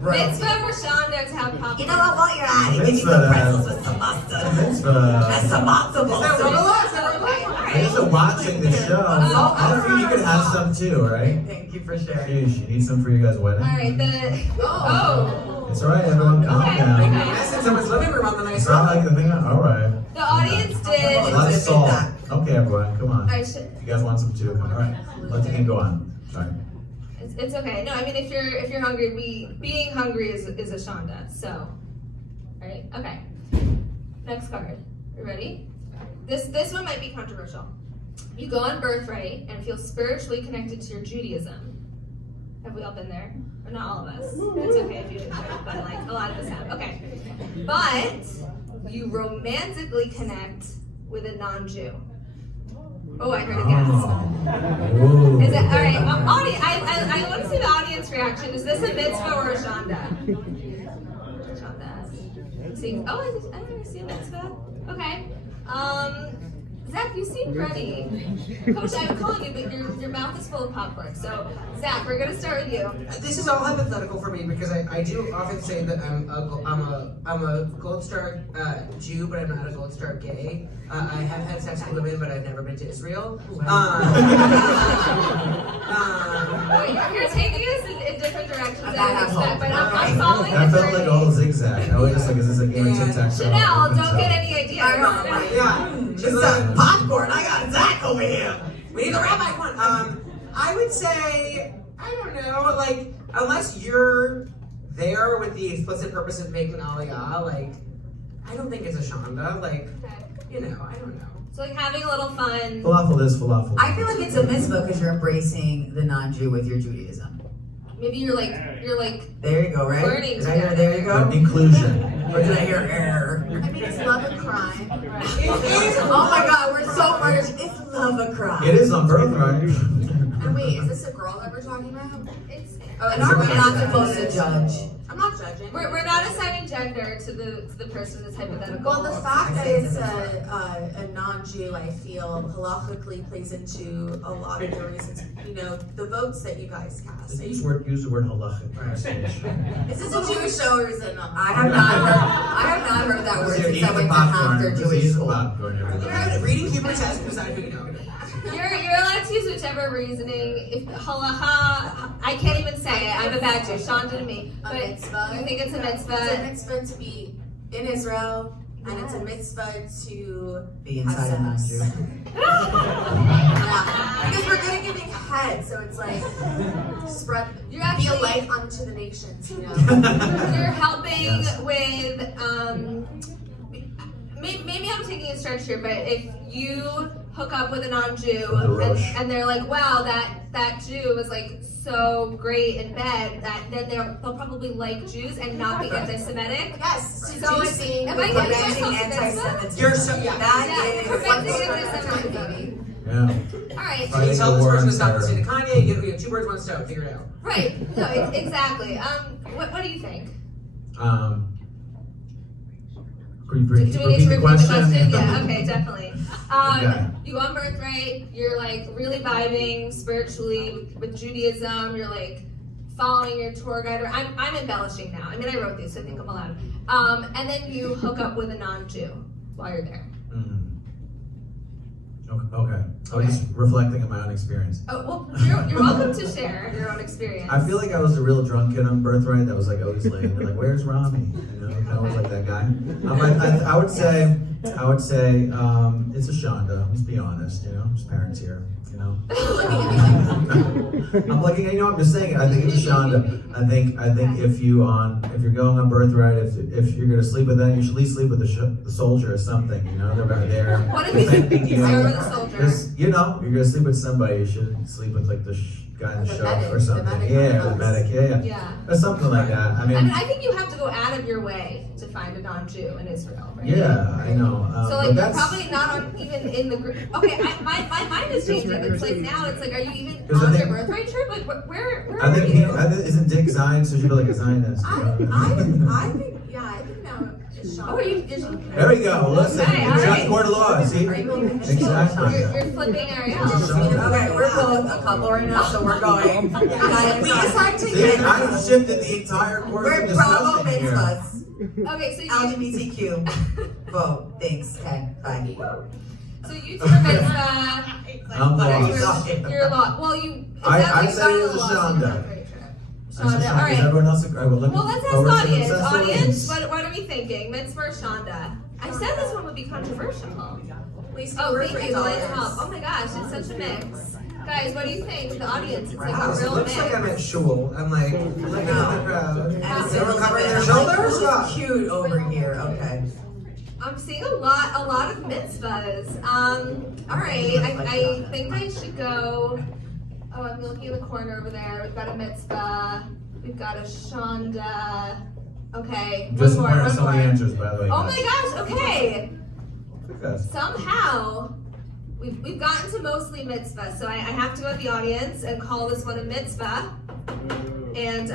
Right. Mitzvah or Shandah to have popcorn? You know what? While you're at it, give me Mitzvah. some pretzels with some mustard. And Mitzvah. some matzo balls. Okay, all I guess I'm watching the show. I think you could have some too, right? Thank you for sharing. Sheesh, you need some for your guys' wedding? right, It's alright, everyone, calm Okay, down. okay. Yes, in someone's living room on the nice It's not road. like the thing, alright. The audience did. Lots of salt. Okay, everyone, come on. I should. You guys want some too? Alright, let the game go on. Sorry. It's okay. No, I mean if you're hungry, being hungry is a Shandah. So, right? Okay. Next card. You ready? This one might be controversial. You go on birthright and feel spiritually connected to your Judaism. Have we all been there? Or not all of us. It's okay if you didn't, but like a lot of us have. Okay. But you romantically connect with a non-Jew. Oh, I heard a gasp. Ooh. Is it all right? Audience, I want to see the audience reaction. Is this a mitzvah or a Shandah? Shandah. See, oh, I don't see a mitzvah. Okay. Zach, you seem ready. Coach, I'm calling you, but your mouth is full of popcorn. So, Zach, we're gonna start with you. This is all hypothetical for me because I do often say that I'm a Gold Star Jew, but I'm not a Gold Star gay. I have had sex with women, but I've never been to Israel. You're taking us in different directions than I That expect, but I'm happened. following That the felt like all zigzag. I was just like, is this a game of tic tac toe? Chanel, don't get any ideas. I know. Yeah, Just some popcorn. I got Zach over here. we need the rabbi one. I would say, I don't know, like, unless you're there with the explicit purpose of making aliyah, like, I don't think it's a Shandah, like, you know, I don't know. So like having a little fun. Falafel this, falafel. I feel like it's a mitzvah because you're embracing the non-Jew with your Judaism. Maybe you're like There you go, right? Learning Did I hear, together. there you go? Inclusion. Or did I hear error? I mean, it's love a crime. Oh my God, we're so merged. It's love a crime. It is on birthright. And wait, is this a girl that we're talking about? it's Oh, We're not supposed to judge. I'm not judging. we're not assigning gender to the person that's hypothetical. Well, the fact that it's a non-Jew, I feel, halachically plays into a lot of the reasons, you know, the votes that you guys cast. So Use the word halachic. is this a Jewish show or is it not? I have not heard that word since I went to after Jewish school. Reading Hebrew test comes out who you know. You're allowed to use whichever reasoning. If halacha, I can't even say it. I'm a bad Jew. Shandah to me. A But mitzvah. you think it's a It's a mitzvah? mitzvah to be in Israel, and it's a mitzvah to Be have inside a sex. non-Jew. Yeah. Because we're good at giving head, so it's like spread. You're actually- be a light unto the nations, you know. You're helping Yes. with. Maybe I'm taking a stretch here, but if you hook up with a non-Jew With a Rosh. and they're like, wow, that Jew was like so great in bed, that then they'll probably like Jews and not be anti-Semitic. Yes, So it's- seducing, am I getting Preventing myself to anti-Semitism. You're so, yeah. That Yeah, is preventing one anti-Semitism. baby. Yeah. All right. So you tell this person to stop listening to Kanye, you get 2 birds, 1 stone, figure it out. Right. No, exactly. What do you think? Can you Do we need to repeat the question? Yeah, okay, definitely. Okay. You go on birthright, you're like really vibing spiritually with Judaism, you're like following your tour guide. I'm embellishing now. I mean, I wrote these, so I think I'm allowed. And then you hook up with a non-Jew while you're there. Okay. I was just reflecting on my own experience. Oh, well, you're welcome to share your own experience. I feel like I was a real drunk kid on Birthright that was like always late. They're like, "Where's Rami?" You know, I was like that guy. I would say, it's a Shandah. Let's be honest. You know, his parents here. You know. I'm looking at I'm just saying it. I think it's a Shandah. I think if you're going on Birthright, if you're gonna sleep with them, you should at least sleep with the soldier or something. You know, they're right there. What if you start with a soldier? You're gonna sleep with somebody. You should sleep with like the guy in the show or something. The medic. Yeah. Or something like that. I mean, I think you have to go out of your way to find a non-Jew in Israel, right? Yeah, I know. So like you're probably not even in the group. Okay, my mind is changing. It's like now it's like, are you even on your Birthright trip? Like where I are think you? isn't Dick Zion, so you should be like a Zionist. I think now it's Sean. Oh, are you? There we go. Listen, Okay, all John right. Court of Law. See? Exactly. You're flipping Arielle. Okay, we're both a couple right now, so we're going. We decide to See, I've shifted the entire course We're of bravo discussion here. mitzvahs. Okay, so you LGBTQ. Vote. Thanks. Okay. Bye. so you two are mitzvah. I'm lost. You're a lot. Well, you. I said it was a Shandah. Shondah. All Is right. everyone else agree? Well, let's ask audience. What are we thinking? Mitzvah or Shandah? I said this one would be controversial. Please Oh, work thank for you. you Liz help. Oh my gosh, it's such a mix. Guys, what do you think? The audience, it's like Wow, a so it real looks like I'm mix. at shul. I'm like, looking at the crowd. And They were covering their I'm shoulders? like, cute over here. Okay. I'm seeing a lot of mitzvahs. All right, I think I should go. Oh, I'm looking in the corner over there. We've got a mitzvah. We've got a Shandah. Okay, Just one point out some of the more. answers, by the way. Oh my gosh, okay. Yes. Somehow, we've gotten to mostly mitzvah, so I have to go to the audience and call this one a mitzvah. And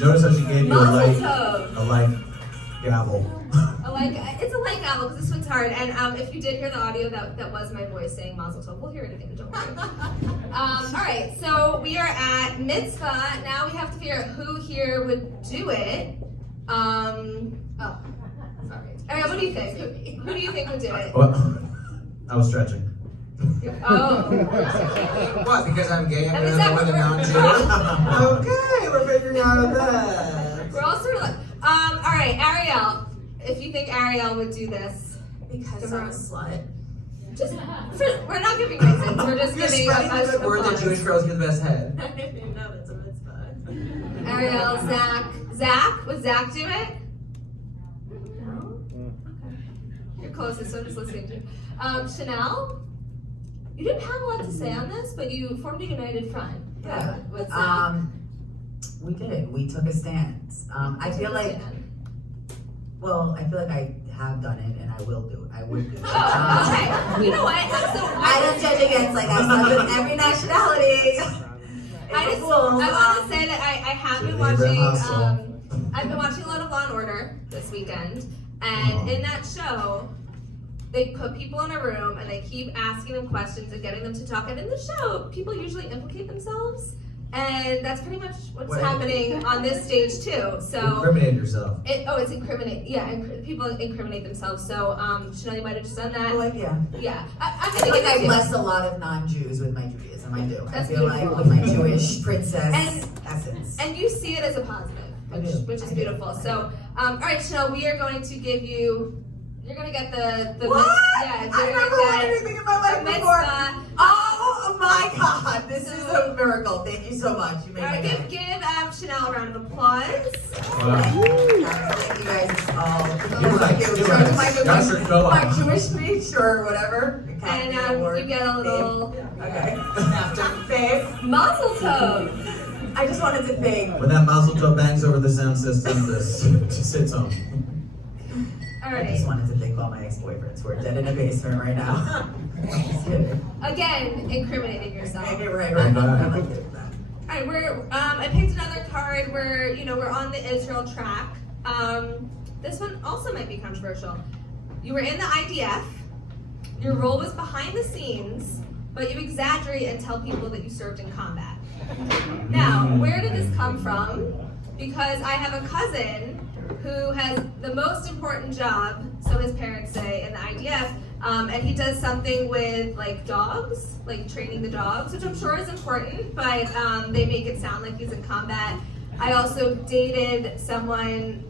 Notice how she gave you mazel tov. a light gavel. It's a light gavel because this one's hard. And if you did hear the audio, that was my voice saying mazel tov. We'll hear it again. Don't worry. All right, so we are at mitzvah. Now we have to figure out who here would do it. Oh, sorry. Arielle, what do you think? Who do you think would do it? Well, I was stretching. Oh. What, because I'm gay, I'm And is gonna that know whether what non-Jew? Okay, we're figuring out that. We're all sort of like, all right, Arielle, if you think Arielle would do this, because I'm a slut. we're not giving reasons, we're just You're giving spreading the good word that applause. Jewish girls get the best head. I didn't even know that's a mitzvah. Arielle, Zach, would Zach do it? No? Okay. You're closest, so I'm just listening to you. Chanel, you didn't have a lot to say on this, but you formed a united front. Yeah. With Zach. We did. We took a stance. I feel like I have done it and I will do it. I would do it. Oh, okay. You know what? So I don't judge against, like, I've slept with every nationality. I want to say that I have been watching. I've been watching a lot of Law and Order this weekend, and in that show, they put people in a room and they keep asking them questions and getting them to talk. And in the show, people usually implicate themselves, and that's pretty much what's happening on this stage too. So Incriminate yourself. it's incriminate. Yeah, people incriminate themselves. So Chanel, you might have just done that. Yeah, I feel like I bless a lot of non-Jews with my Judaism. I do. I feel like with my Jewish princess essence. And you see it as a positive, which is beautiful. So, all right, Chanel, we are going to give you. You're gonna get the what? Yeah, I never heard anything in my life before. Oh my God, this is a miracle. Thank you so much. You made my day. Give Chanel a round of applause. Wow. Thank you guys all. You're right. My Jewish speech or whatever. And you get a little Okay. Babe. mazel tov. I just wanted to thank. When that mazel tov bangs over the sound system, this sits on. All I right. just wanted to thank all my ex-boyfriends who are dead in a basement right now. Just kidding. Again, incriminating yourself. Okay, right. I like it. All right, I picked another card where, we're on the Israel track. This one also might be controversial. You were in the IDF. Your role was behind the scenes, but you exaggerate and tell people that you served in combat. Now, where did this come from? Because I have a cousin who has the most important job, so his parents say, in the IDF, and he does something with like dogs, like training the dogs, which I'm sure is important, but they make it sound like he's in combat. I also dated someone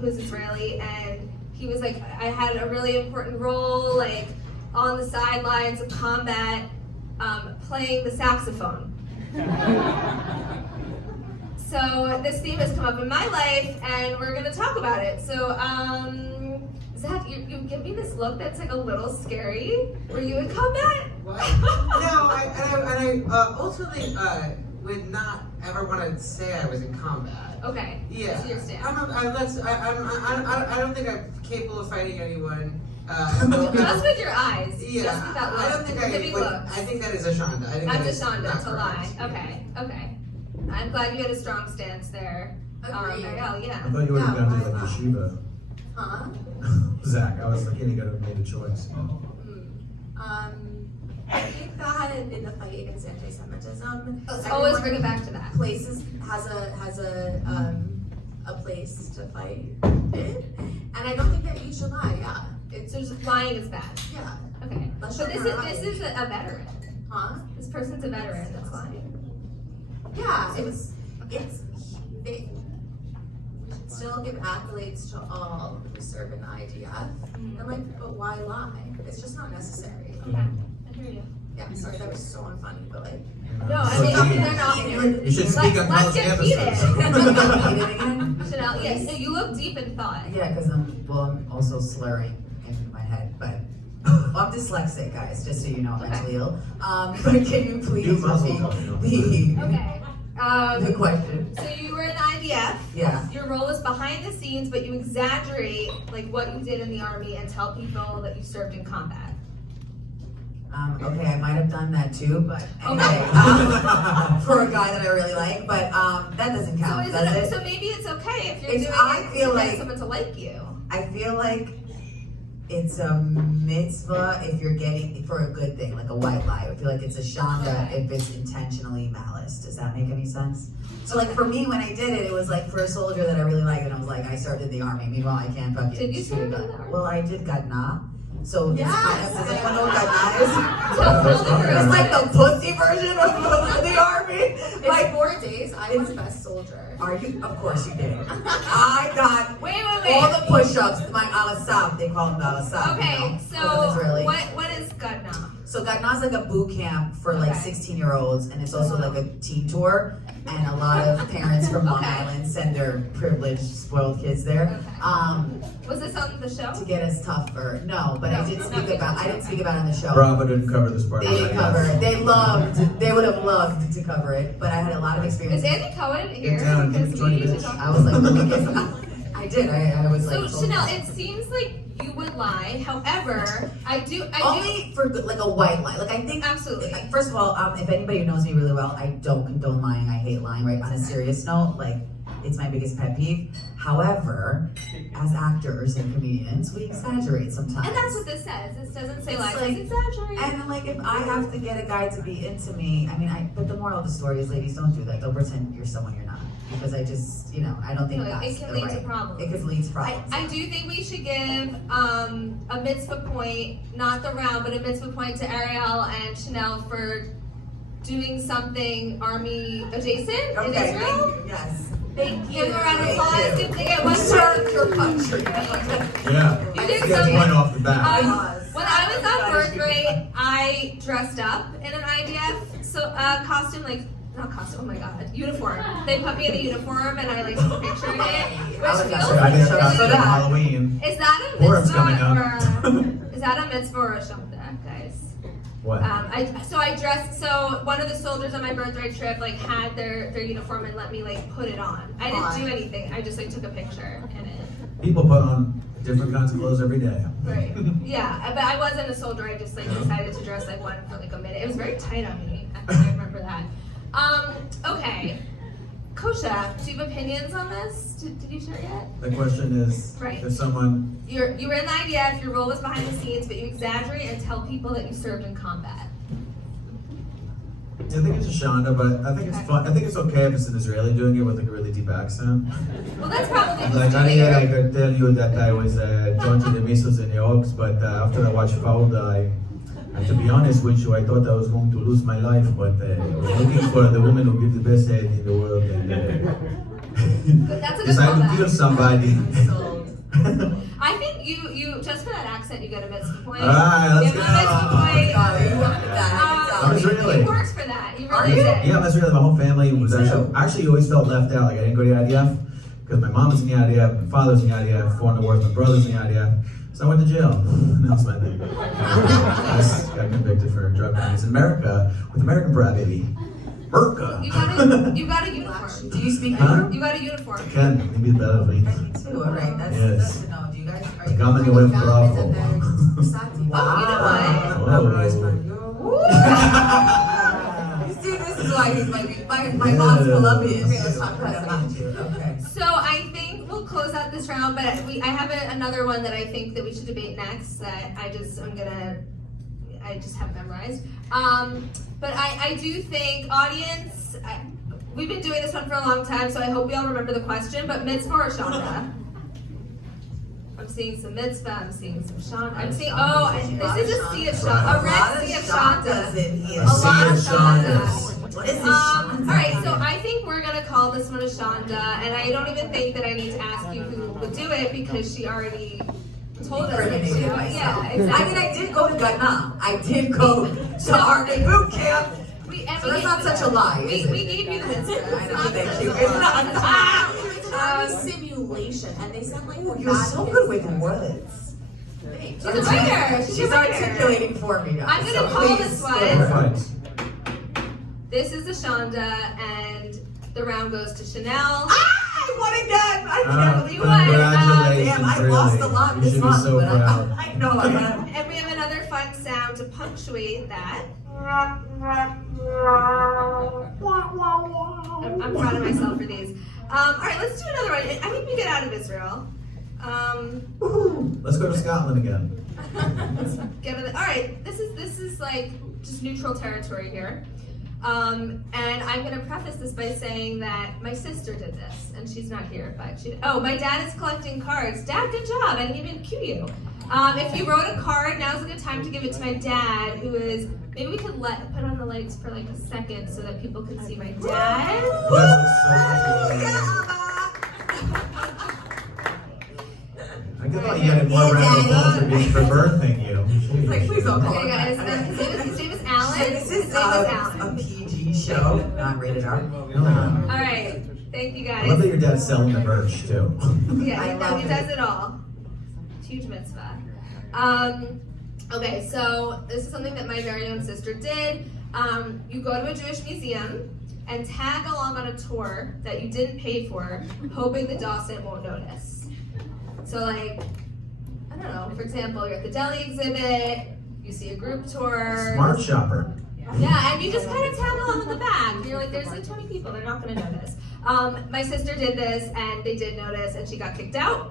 who's Israeli, and he was like, I had a really important role, like on the sidelines of combat, playing the saxophone. So this theme has come up in my life, and we're gonna talk about it. So, Zach, you give me this look that's like a little scary. Were you in combat? What? No, I ultimately would not ever want to say I was in combat. Okay. Yeah. That's your stance. I don't think I'm capable of fighting anyone. Just with your eyes. Yeah. Just with that look. I don't think the big look. I think that is a Shandah. I think that That's is a Shandah, not to lie. correct. Okay. I'm glad you had a strong stance there. Agreed. Arielle, yeah. I thought you would have gone to like yeshiva. Huh? Zach, I was thinking you could have made a choice. I think that in the fight against anti-Semitism, Let's always bring it back to that. places has a place to fight in, and I don't think that you should lie. Yeah, it's So just lying is bad. yeah. Okay. Let's But show this is a veteran. Huh? This person's a veteran that's lying. Yeah, they we should still give accolades to all who serve in the IDF. And like, but why lie? It's just not necessary. Okay. I hear you. Yeah, sorry, that was so unfunny, but like, No, I So mean, you- they're not. You should speak on Let's college get campuses. heated. Chanel, yes, so you look deep in thought. Yeah, because I'm also slurring in my head, but I'm dyslexic, guys, just so you know, I'm mentally ill. But can you please You muzzle repeat tough, Okay. the question? So you were in the IDF. Yeah. Your role is behind the scenes, but you exaggerate like what you did in the army and tell people that you served in combat. Okay, I might have done that too, but anyway, Okay. for a guy that I really like, but that doesn't count, So, does it? so maybe it's okay if you're It's- doing I it feel to get like- someone to like you. I feel like it's a mitzvah if you're getting for a good thing, like a white lie. I feel like it's a Shandah if it's intentionally malice. Does that make any sense? So like for me, when I did it, it was like for a soldier that I really liked, and I was like, I served in the army. Meanwhile, I can't fucking Did you shoot a serve in gun. the army? Well, I did gadna. So it's Yes! kind of, does anyone know what gadna is? Tell the girls It's like what the pussy version of the army. it's Like, 4 days. I was the best soldier. are you? Of course you did. I got Wait. all the push-ups. My alasaf, they call them the alasaf. Okay, you know, so Israeli. what is Gadna? So Gadna's like a boot camp for like Okay. 16-year-olds, and it's also like a teen tour. And a lot of parents from Long Okay. Island send their privileged, spoiled kids there. Was this on the show? To get us tougher. No, but I did No, speak no. about. I didn't speak about it on the show. Bravo didn't cover this part. They didn't cover it. They would have loved to cover it, but I had a lot of experience. Is Andy Cohen here? town, Because keep joining we need to this. talk I was like, look at this. I did. I was So like. Chanel, it seems like you would lie. However, I do. Only for like a white lie. Like I think. Absolutely. First of all, if anybody who knows me really well, I don't condone lying. I hate lying. Right. On a serious note, like it's my biggest pet peeve. However, as actors and comedians, we exaggerate sometimes. And that's what this says. This doesn't say It's lies. like- It's exaggerate. And like if I have to get a guy to be into me, I mean, but the moral of the story is, ladies, don't do that. Don't pretend you're someone you're not, because I just, I don't think No, that's it can the lead right. to problems. It could lead to problems. I do think we should give a mitzvah point, not the round, but a mitzvah point to Arielle and Chanel for doing something army adjacent in Okay, Israel. thank you. Yes. Thank Give you. them a round of Thank applause. you. Give they get one Serve point. your country. Yeah. You You did got something. one off the bat. When I was on birth rate, I dressed up in an IDF costume, oh my god, uniform. They put me in a uniform and I like took a picture in it, which I would feels have I did Sure, that so on that- Halloween. Is that a Purim's mitzvah coming or up. is that a mitzvah or a Shandah, guys? What? I dressed. So one of the soldiers on my birthday trip like had their uniform and let me like put it on. I didn't do anything. I just like took a picture in it. People put on different kinds of clothes every day. Right. Yeah, but I wasn't a soldier. I just like decided to dress like one for like a minute. It was very tight on me. I remember that. Okay. Kosha, do you have opinions on this? Did you share yet? The question is, Right. if someone, You were in the IDF, your role was behind the scenes, but you exaggerate and tell people that you served in combat. I think it's a Shandah, but I think it's fun. I think it's okay if it's an Israeli doing it with like a really deep accent. Well, that's probably Like, what's doing Arielle, I it. could tell you that I was drawn to the missiles and yolks, but after I watched Fauda, to be honest with you, I thought I was going to lose my life, but I was looking for the woman who gives the best head in the world, and But that's a good decided to callback. kill somebody. I think you just for that accent, you get a Mitzvah point. Alright, let's Give him a Mitzvah point. I'm Israeli. You worked for that. You Are really you? did. Yeah, that's really my whole family was actually always felt left out. Like I didn't go to IDF because my mom was in the IDF, my father's in the IDF, 4 in the war, my brother's in the IDF. So I went to jail. And that's my thing. I just got convicted for drug crimes in America with American pride, baby. America. You got a uniform. Do you speak Huh? Hebrew? You got a uniform. Ken, maybe better for me. Me too. All right. That's Yes. no. Do you guys? Are you? Come and went bravo. You see, this is why he's my mom's Colombian. Okay, let's talk about that. Okay. So I think we'll close out this round, but I have another one that I think that we should debate next that I just have memorized. But I do think audience, we've been doing this one for a long time, so I hope we all remember the question, but Mitzvah or Shandah? I'm seeing some Mitzvah, I'm seeing some Shandah, I'm seeing, this is a sea of Shandah, a red sea of Shandah. in here. A lot of Shandah. What is this? All right, so I think we're gonna call this one a Shandah, and I don't even think that I need to ask you who would do it because she already told us that she would. Yeah, exactly. I mean, I did go to Ghana. I did go to Army boot camp. So that's not such a lie, is it? We gave you the Mitzvah. I know, thank you. It's not. It's a simulation, and they sound like You're so good with words. She's a writer. She's She's a writer. articulating for me now. I'm gonna so call please this go one. ahead. Right. This is the Shandah, and the round goes to Chanel. I won again! I can't believe You won. Congratulations, Damn, I really. lost a lot You this should be month, so but proud. I know I am. And we have another fun sound to punctuate that. I'm proud of myself for these. All right, let's do another one. I think we get out of Israel. Let's go to Scotland again. All right, this is like just neutral territory here. And I'm gonna preface this by saying that my sister did this, and she's not here, but my dad is collecting cards. Dad, good job, I didn't even cue you. If you wrote a card, now's a good time to give it to my dad, who is, maybe we could put on the lights for like a second so that people can see my dad. You guys look so much. I could thought you had more round of applause for birthing you. He's like, please don't call Okay, him guys, that. his name is Alan. This His is name is Alan. a PG show, not rated R. All right, thank you I love that guys. your dad's selling the merch too. Yeah, I love he it. does it all. Huge mitzvah. Okay, so this is something that my very own sister did. You go to a Jewish museum and tag along on a tour that you didn't pay for, hoping the docent won't notice. So like, I don't know, for example, you're at the deli exhibit, you see a group tour. Smart shopper. Yeah, and you just kind of tag along in the back. You're like, there's like 20 people, they're not gonna notice. My sister did this and they did notice and she got kicked out.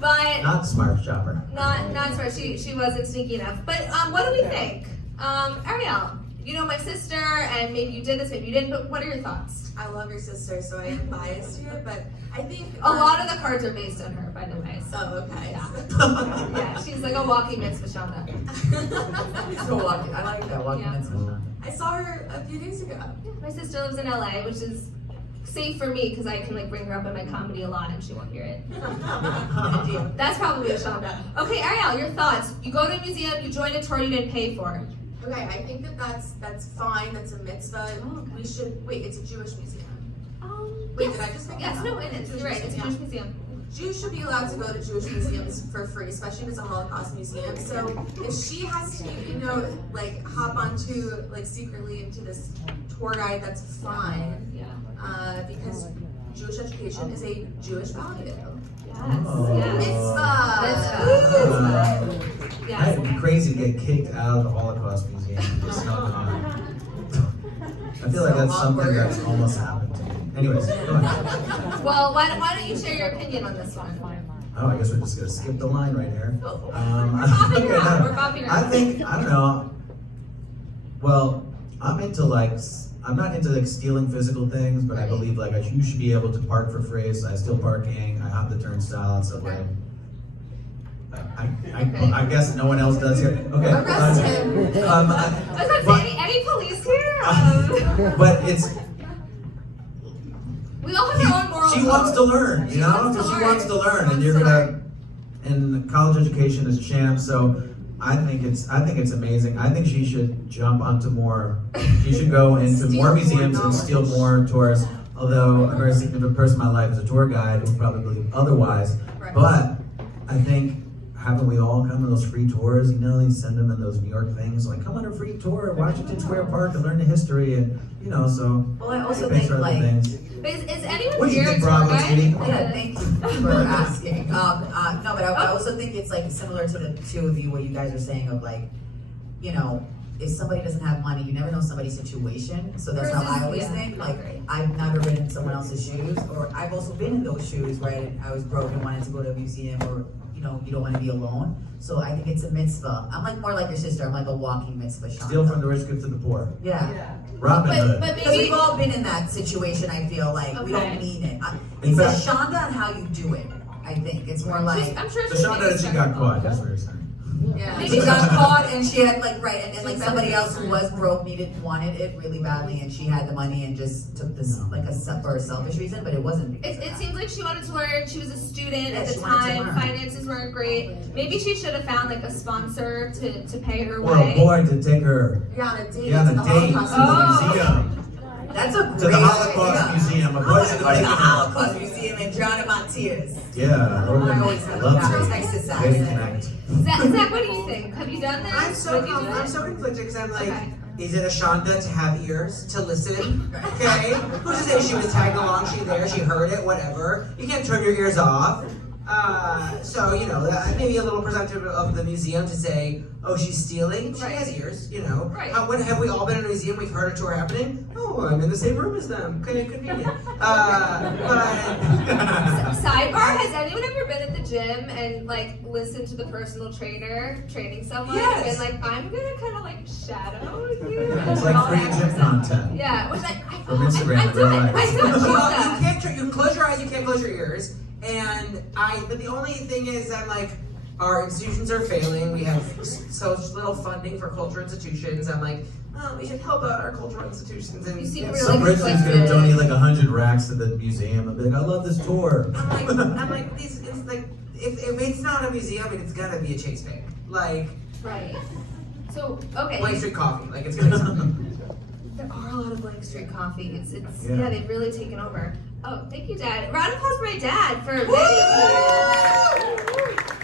But Not smart shopper. not smart, she wasn't sneaky enough. But what do we think? Arielle, you know my sister and maybe you did this, maybe you didn't, but what are your thoughts? I love your sister, so I am biased here, but I think A lot of the cards are based on her, by the way. So Oh, okay. yeah, yeah, she's like a walking mitzvah Shandah. So walking. I like that walking Yeah. mitzvah. I saw her a few days ago. My sister lives in LA, which is safe for me because I can like bring her up in my comedy a lot and she won't hear it. That's probably a Shandah. Okay, Arielle, your thoughts. You go to a museum, you join a tour you didn't pay for. Okay, I think that's fine. That's a mitzvah. We should wait. It's a Jewish museum. Wait, Yes. did I just make Yes, that no, up? it is. You're right, it's a Jewish museum. Jews should be allowed to go to Jewish museums for free, especially if it's a Holocaust museum. So if she has to, like hop onto like secretly into this tour guide, that's fine. Yeah. Because Jewish education is a Jewish value. Yes. Oh. Yes. Mitzvah. Yes. I'd be crazy to get kicked out of the Holocaust Museum. It's not gonna- I feel like So that's something awkward. that's almost happened to me. Anyways, go ahead. Well, why don't you share your opinion on this one? Oh, I guess we're just gonna skip the line right here. We're bopping around. We're bopping I around. think, I don't know. Well, I'm into I'm not into like stealing physical things, but I believe like you should be able to park for free. So I still parking, I hop the turnstile and stuff like. I guess no one else does here. Okay. Arrest him. I was about to say, any police here? But it's. We all have our own morals. She wants to learn, you know? wants to She learn. wants to learn, and She you're wants to gonna. And college education is a sham, so I think it's amazing. I think she should jump onto more. She should go into Steal more more museums and steal more tourists. Although a very significant person in my life is a tour guide who would probably believe otherwise. Right. But I think haven't we all come to those free tours? You know, they send them in those New York things like, come on a free tour, Washington Square Park, and learn the history, and you know. So Well, I also pays think for other like. things. But is anyone What do you here think, a tour Bravo, guide? Judy? Yeah, thank you for asking. No, but I also think it's like similar to the two of you, what you guys are saying of like, you know, if somebody doesn't have money, you never know somebody's situation. So that's how I always Versus, yeah, think. Like, right. I've never been in someone else's shoes, or I've also been in those shoes, right? I was broke and wanted to go to a museum, or you know, you don't want to be alone. So I think it's a mitzvah. I'm like more like your sister. I'm like a walking mitzvah. Shandah. Steal from the rich, give to the poor. Yeah. Robin Hood. But Because maybe we've all been in that situation, I feel like. We Okay. don't mean it. In It's a fact- Shandah and how you do it, I think. It's more like, I'm sure So she's Shandah maybe that she got caught, that's what you're saying. Yeah. she got caught and she had like, right, and then like somebody else who was broke wanted it really badly, and she had the money and just took this like for a selfish reason, but it wasn't. It seems like she wanted to learn. She was a student Yeah, at the she wanted to time. learn. Finances weren't great. Maybe she should have found like a sponsor to pay her Or a way. boy to take her Yeah, on a date. on to a the date to Holocaust the Oh. museum. That's a To the great Holocaust idea. Museum. A I boy want should to go to take the her. Holocaust Museum and drown him on tears. Yeah, I would I always have love that. to. Text us out. Way to connect. Zach, what do you think? Have you done this? I'm so Would you do I'm it? so conflicted because I'm like, Okay. is it a Shandah to have ears to listen? Okay, who's to say she was tagged along? She there, she heard it, whatever. You can't turn your ears off. So you know, maybe a little presumptive of the museum to say, oh, she's stealing. She Right. has ears, you know. Right. When have we all been in a museum? We've heard a tour happening. Oh, I'm in the same room as them. Okay, convenient. Sidebar: has anyone ever been at the gym and like listened to the personal trainer training someone and been Yes. like, I'm gonna kind of like shadow you? It's like free gym content. Yeah, which I From Instagram I in do real it. life. I do it. Well, you Shandah. can't. You can close your eyes. You can't close your ears. But the only thing is, I'm like, our institutions are failing. We have so little funding for culture institutions. I'm like, oh, we should help out our cultural institutions. And You seem it's- really Some rich dude's gonna conflicted. donate like 100 racks to the museum and be like, I love this tour. I'm like, these. It's like, if it's not a museum, it's gonna be a Chase Bank. Like, Right. So okay. Blank Street Coffee. Like, it's gonna be something. There are a lot of Blank Street coffees. It's Yeah. yeah, they've really taken over. Oh, thank you, Dad. Round of applause for my dad for many years.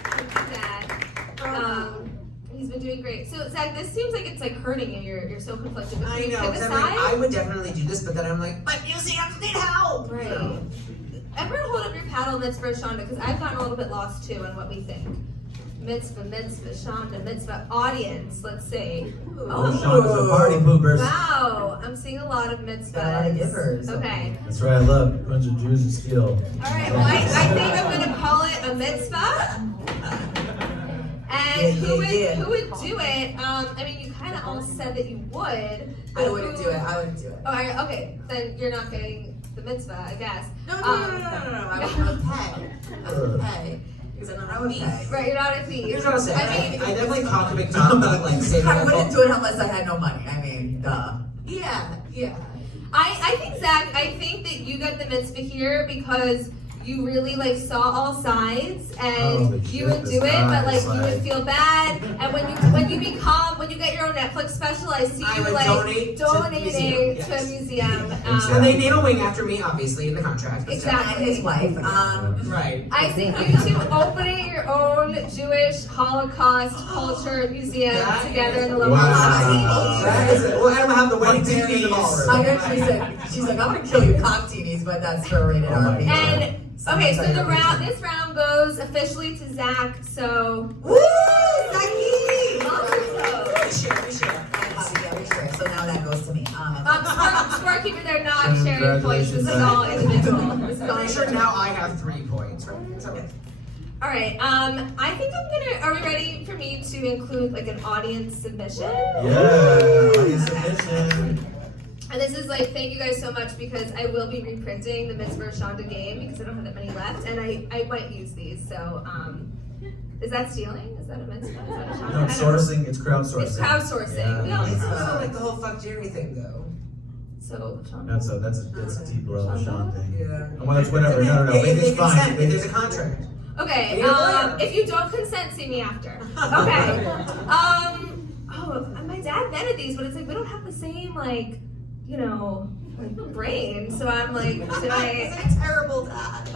Thank you, Dad. He's been doing great. So Zach, this seems like it's like hurting you. You're so conflicted. But I can you know. pick 'Cause a I'm like, side? I would definitely do this, but then I'm like, but museums need help. Right. So, Everyone hold up your paddle mitzvah Shandah, because I've gotten a little bit lost too on what we think. Mitzvah, Shandah, mitzvah, audience, let's see. Oh, Shanda's a party poopers. Wow, I'm seeing a lot of mitzvahs. Got a lot of givers. Okay. That's right, look, a bunch of Jews and steel. All right, well, I think I'm going to call it a mitzvah. And who would do it? I mean, you kind of almost said that you would. I wouldn't do it. I wouldn't do it. Oh, okay. Then you're not getting the mitzvah, I guess. No. I would pay. I would pay. Because I'm not a thief. Right, you're not a thief. Here's what I'll say. I mean, I definitely talked to Big Tom about like saving I up. wouldn't do it unless I had no money. I mean, duh. Yeah. I think Zach, I think that you got the mitzvah here because you really like saw all sides and you would do it, but like you would feel bad. And when you get your own Netflix special, I see I you would like donate to the donating museum, to a museum. And they name a wing after me, obviously, in the contract. but still. Exactly. And his wife. Right. I see you two opening your own Jewish Holocaust culture museum together in the local That is it. Well, Adam will have the wedding TV in the ballroom. I heard she's like, I'm gonna kill you cockteenies, but that's for rated R. And okay, so this round goes officially to Zach. So Woo! Zachy! We share. So now that goes to me. scorekeeper, they're not sharing points. This is all individual. This is all I'm sure individual. now I have 3 points, right? So, All right. I think are we ready for me to include like an audience submission? Yeah, audience submission. And this is like, thank you guys so much because I will be reprinting the Mitzvah Shandah game because I don't have that many left, and I might use these. So, is that stealing? Is that a Mitzvah? Is that a Shandah? No, it's sourcing. It's crowdsourcing. It's crowdsourcing. Yeah. We don't It's need not to. like the whole fuck Jerry thing though. So, Shandah. That's a deep level Sean thing. Yeah. Well, that's whatever. No. Maybe it's fine. Consent, if there's a contract. Okay, Yeah. if you don't consent, see me after. Okay. My dad vetted these, but it's like we don't have the same like, brain. So I'm like, should I? He's a terrible dad.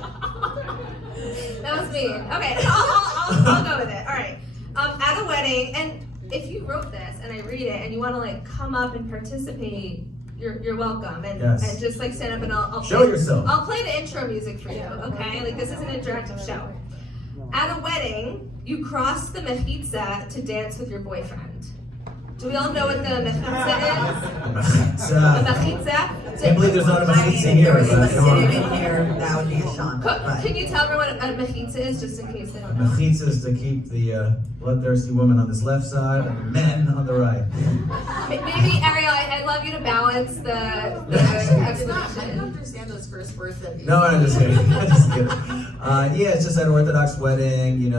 That was me. Okay, I'll go with it. All right. At a wedding, and if you wrote this and I read it and you want to like come up and participate, you're welcome. And Yes. and just like stand up and I'll Show play, yourself. I'll play the intro music for you. Okay, like this is an interactive show. At a wedding, you cross the mechitza to dance with your boyfriend. Do we all know what the mechitza is? The mechitza? Can't believe there's not a I mean, mechitza if here. there was a but come on. Hasidim in here, that would be a Shandah. But Can you tell everyone what a mechitza is, just in case they don't know? Mechitza is to keep the bloodthirsty woman on this left side and the men on the right. Maybe Arielle, I'd love you to balance the Actually, I didn't explanation. understand those first words that you No, I'm just kidding. I'm just kidding. Yeah, it's just an Orthodox wedding,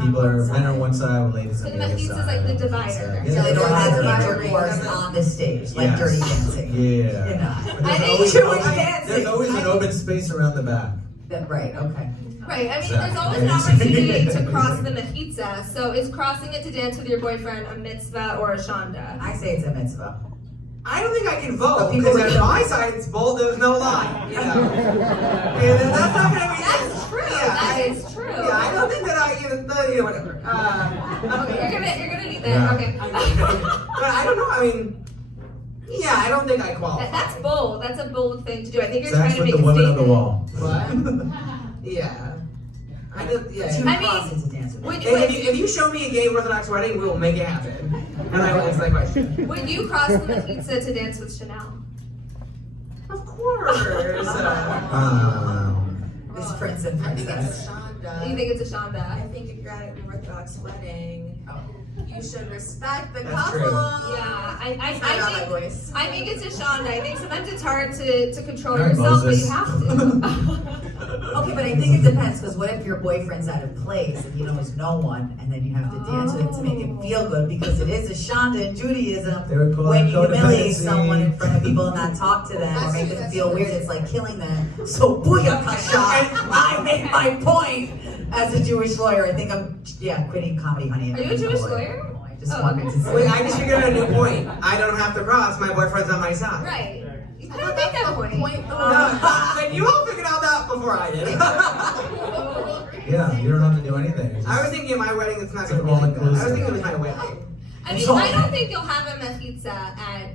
People are men on one side and ladies So on the the other mechitza is side. like the divider. Yeah, so they don't have Yeah. intercourse on the stage, like Yes. dirty dancing. Yeah. But I there's think always, Jewish dancing. there's always an open space around the back. Right, okay. Right, I mean, Exactly. there's always an opportunity to cross the mechitza. So is crossing it to dance with your boyfriend a mitzvah or a shanda? I say it's a mitzvah. I don't think I can vote But people because are- on my side it's bold. There's no line. And that's not gonna be. That's true. That is true. Yeah, I don't think that whatever. Okay, you're gonna need that. Yeah. Okay. But I don't know. I mean, yeah, I don't think I qualify. That's bold. That's a bold thing to do. I think you're Zach's trying to with make the a woman on the statement. wall. What? Yeah. I just, yeah. Two I mean, crosses to dance with. Would, If you show me a gay Orthodox wedding, we will make it happen. And I will answer that question. would you cross the mechitza to dance with Chanel? Of course. This prince and I think princess. it's a Shandah. You think it's a I shanda? think if you're at an Orthodox wedding, you should respect the That's couple. true. Yeah, Sorry about my I voice. think I think it's a shanda. I think sometimes it's hard to control All right, yourself, but you Moses. have to. Okay, but I think it depends, because what if your boyfriend's at a place and he knows no one, and then you have to dance with him to make him feel good, because it is a Shanda in Judaism. They would call When it you humiliate codependency. someone in front of people and not talk to them or make them feel weird, it's like killing them. So booyakasha, I made my point as a Jewish lawyer. I think I'm, quitting comedy, honey. Are you a Jewish lawyer? I just Oh, wanted to say. Wait, I just figured out a new point. I don't have to cross. My boyfriend's on my side. Right. You But couldn't make that's that the point. point, though. No, but you all figured out that before I did. Yeah, you don't have to do anything. It's I was just- thinking at my wedding it's not It's going to be all like that. I was inclusive. thinking it was my wedding. I mean, I don't think you'll have a mechitza at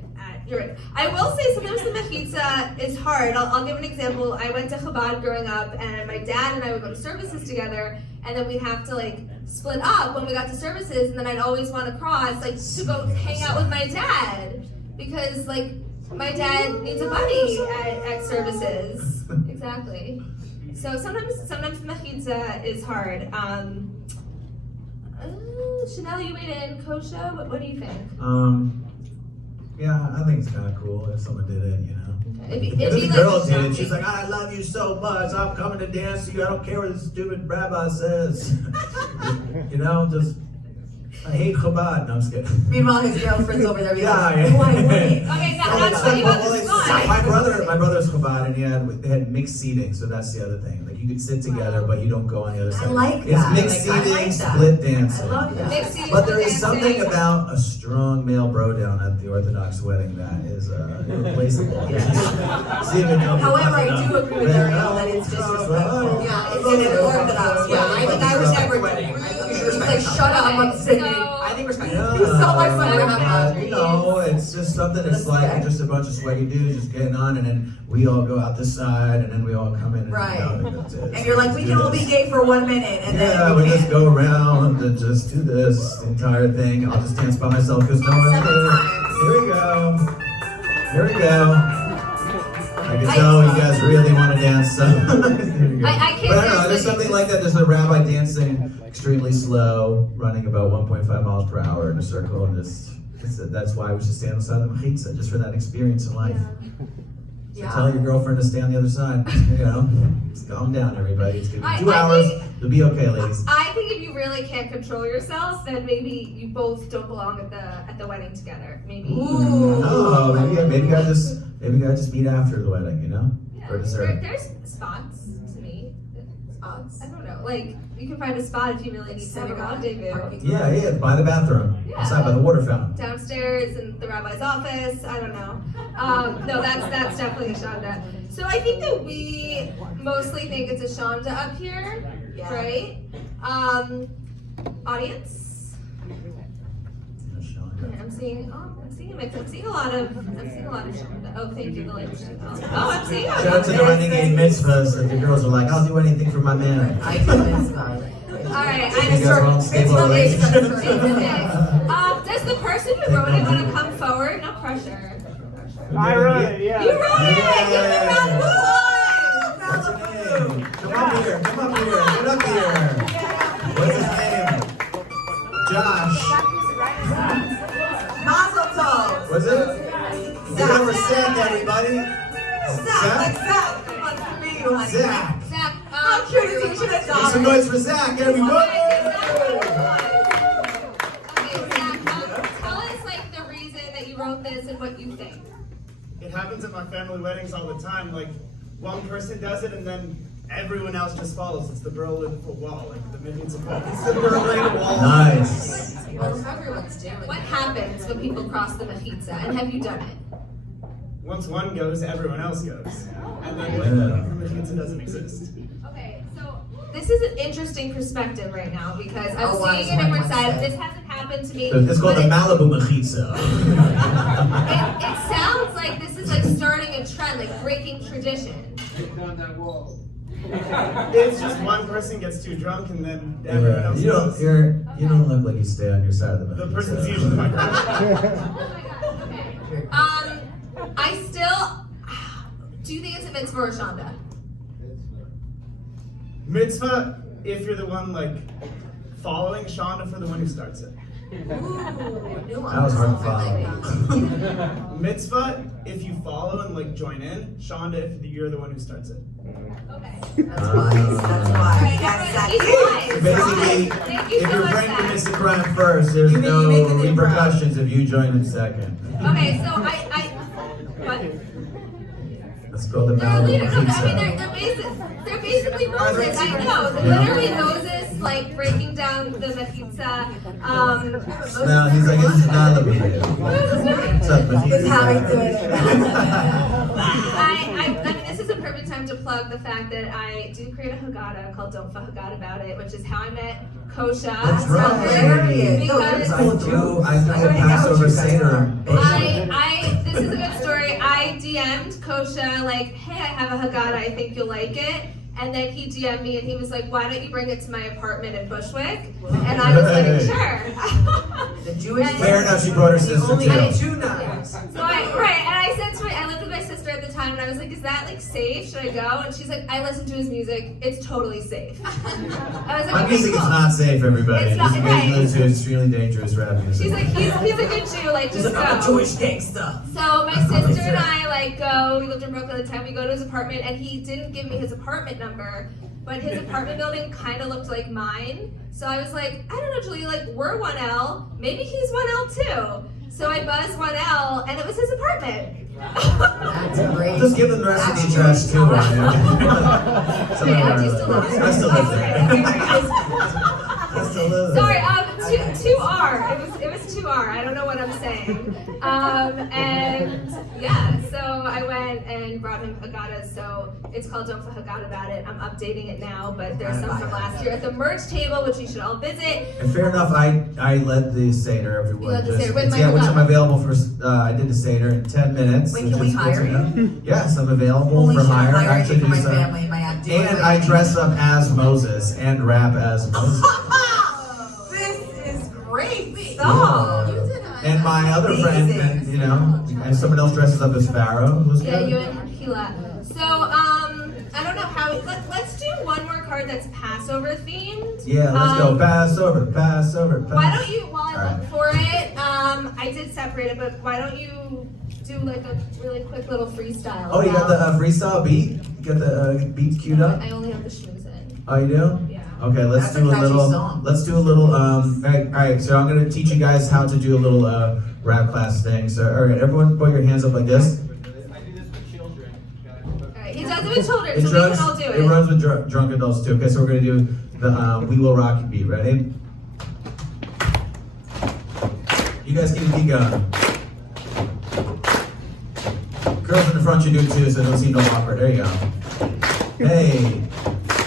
you're right. I will say sometimes the mechitza is hard. I'll give an example. I went to Chabad growing up, and my dad and I would go to services together, and then we'd have to like split up when we got to services, and then I'd always want to cross like to go hang out with my dad because like my dad needs a buddy at services. Exactly. So sometimes the mechitza is hard. Chanel, you weighed in. Kosha, what do you think? Yeah, I think it's kind of cool if someone did it, It'd If be the like girl did shocking. it, she's like, I love you so much, I'm coming to dance to you, I don't care what the stupid rabbi says. Just, I hate Chabad. No, I'm just kidding. Meanwhile, his girlfriend's over there being Yeah, like, yeah. oh, I wait. Okay, that's what you have to spot. My brother's Chabad, and they had mixed seating, so that's the other thing. Like you could sit together, but you don't go on the other side. I like It's that. mixed Like, I seating, like that. split dancing. I love that. Mixed seating, But there is split something dancing. about a strong male bro down at the Orthodox wedding that is irreplaceable. See if it comes However, I enough. do agree with Arielle that it's disrespectful. Yeah, It's in an Orthodox Yeah, wedding. I think I was never wedding. I think you should He's like, respect shut up, I'm singing. I think respect. Yeah. You sound like someone It's just something that's like just a bunch of swaggy dudes just getting on, and then we all go out this side, and then we all come in. And Right. That's it. And you're like, we can all be gay for 1 minute, and Yeah, then we just go around and just do this entire thing. I'll just dance by myself because no one's 7 there. times. Here we go. Here we go. I can tell you guys really want to dance. So. I can't But I don't know, dance there's something like that. There's a rabbi dancing extremely slow, running about 1.5 miles per hour in a circle, and that's why we should stand on the side of the mechitza, just for that experience in life. So tell your girlfriend to stay on the other side. Just calm down, everybody. It's gonna be 2 hours. You'll be okay, ladies. I think if you really can't control yourselves, then maybe you both don't belong at the wedding together. Maybe. Oh, maybe I just meet after the wedding, for dessert. There's spots to me. Spots. I don't know. Like you can find a spot if you really need to have a rendezvous. Yeah, by the bathroom, outside by the water fountain. Downstairs in the rabbi's office. I don't know. No, that's definitely a Shandah. So I think that we mostly think it's a Shandah up here, right? Audience. Okay, I'm seeing a mix. I'm seeing a lot of Shandah. Oh, thank you, the ladies. Oh, I'm seeing. Shout out to the renegade mitzvahs that the girls are like, I'll do anything for my man. I do mitzvah. All right, You guys are all stable relationships. does the person who wrote it want to come forward? No pressure. I wrote it, yeah. You wrote it! Give it a round of What's his name? Come up here, get up here. What's his name? Josh. Mazel tov. What's it? Give it up for Zach, everybody. Zach. Come on, for me, you honey. Zach. Zach, How cute is he? We should have Make some done noise for Zach, everybody. Okay, Zach, tell us like the reason that you wrote this and what you think. It happens at my family weddings all the time. Like, one person does it and then everyone else just follows. It's the Berlin Wall, like the Millions of Walls. It's the Berlin Wall. Nice. Well, everyone's doing What happens when people cross the mechitza, and have you done it? Once one goes, everyone else goes. And then the Millions doesn't exist. Okay, so this is an interesting perspective right now because I'm Oh, why seeing is a different one side. side? This hasn't happened to me. It's called but the Malibu Mechitza. it sounds like this is like starting a trend, like breaking tradition. It's just one person gets too drunk and then everyone else You goes. don't look like you stay on your side of the The mechitza. person's usually my girlfriend. Oh my god, okay. I still, do you think it's a mitzvah or a Shandah? Mitzvah, if you're the one like following, Shandah for the one who starts it. That was hard to follow. Mitzvah, if you follow and like join in. Shandah, if you're the one who starts it. Okay. That's why. Basically, Thank you if so your much, friend Zach. commits the crime first, there's You make no the name repercussions if you join in second. Okay, so what? Let's go the They're Malibu leaders. I mean, Mechitza. they're basically Moses. I know. Literally Moses, like breaking down the mechitza. No, he's like, it's Malibu. What's up, Mechitza? How are you doing? I mean, this is a perfect time to plug the fact that I do create a Haggadah called Don't Forget About It, which is how I met Kosha. That's right. Hilarious. Because I told Passover Seder. this is a good story. I DM'd Kosha like, hey, I have a Haggadah, I think you'll like it. And then he DM'd me and he was like, why don't you bring it to my apartment in Bushwick? And I was like, sure. The Jewish Fair enough, she brought her sister only too. had 2 nuns. So and I said to I lived with my sister at the time, and I was like, is that like safe? Should I go? And she's like, I listen to his music. It's totally safe. I was like, My okay, music is cool. not safe, everybody. It's not, This right. is extremely dangerous rap music. She's like, he's a good Jew, like just go. Jewish gangster. So my sister and I like go. We lived in Brooklyn at the time. We go to his apartment, and he didn't give me his apartment number, but his apartment building kind of looked like mine. So I was like, I don't know, Julia. Like we're 1L. Maybe he's 1L too. So I buzzed 1L, and it was his apartment. That's great. Just give them the rest of the address too. Wait, do you still live there? I still live Okay, there. okay, I still live there. Sorry, 2R. It was 2R. I don't know what I'm saying. And yeah, so I went and brought him Haggadah. So it's called Don't Forget About It. I'm updating it now, but there's some from last year at the merch table, which you should all visit. And fair enough, I led the Seder, everyone. You led the just- Seder with my yeah, which Haggadah. I'm available for, I did the Seder in 10 minutes. Wait, which can we is good hire to know. you? Yes, I'm available Holy for shit, hire. I'm hiring you for my Actually, family. My and I dress up as Moses and rap as Moses. This is great. Yeah. You did And my other friend, and, and someone else dresses up as Pharaoh. It was Yeah, good. you and tequila. So, I don't know how, let's do one more card that's Passover themed. Yeah, let's go. Passover, Passover, Passover. Why don't you, while I All look for it, I did separate it, but why don't you do like a really quick little freestyle? Oh, you got about- the freestyle beat? You got the beats queued up? I only have the schmooze in. Oh, you do? Yeah. Okay, let's That's do a a catchy little. song. Let's do a little. All right. So I'm gonna teach you guys how to do a little rap class thing. So, all right, everyone, put your hands up like this. Alright, he does it with children, It so we can all do it. runs with drunk adults too. Okay, so we're gonna do the "We Will Rock You" beat. Ready? You guys keep the beat going. Girls in the front, you do it too, so don't seem no awkward. There you go. Hey.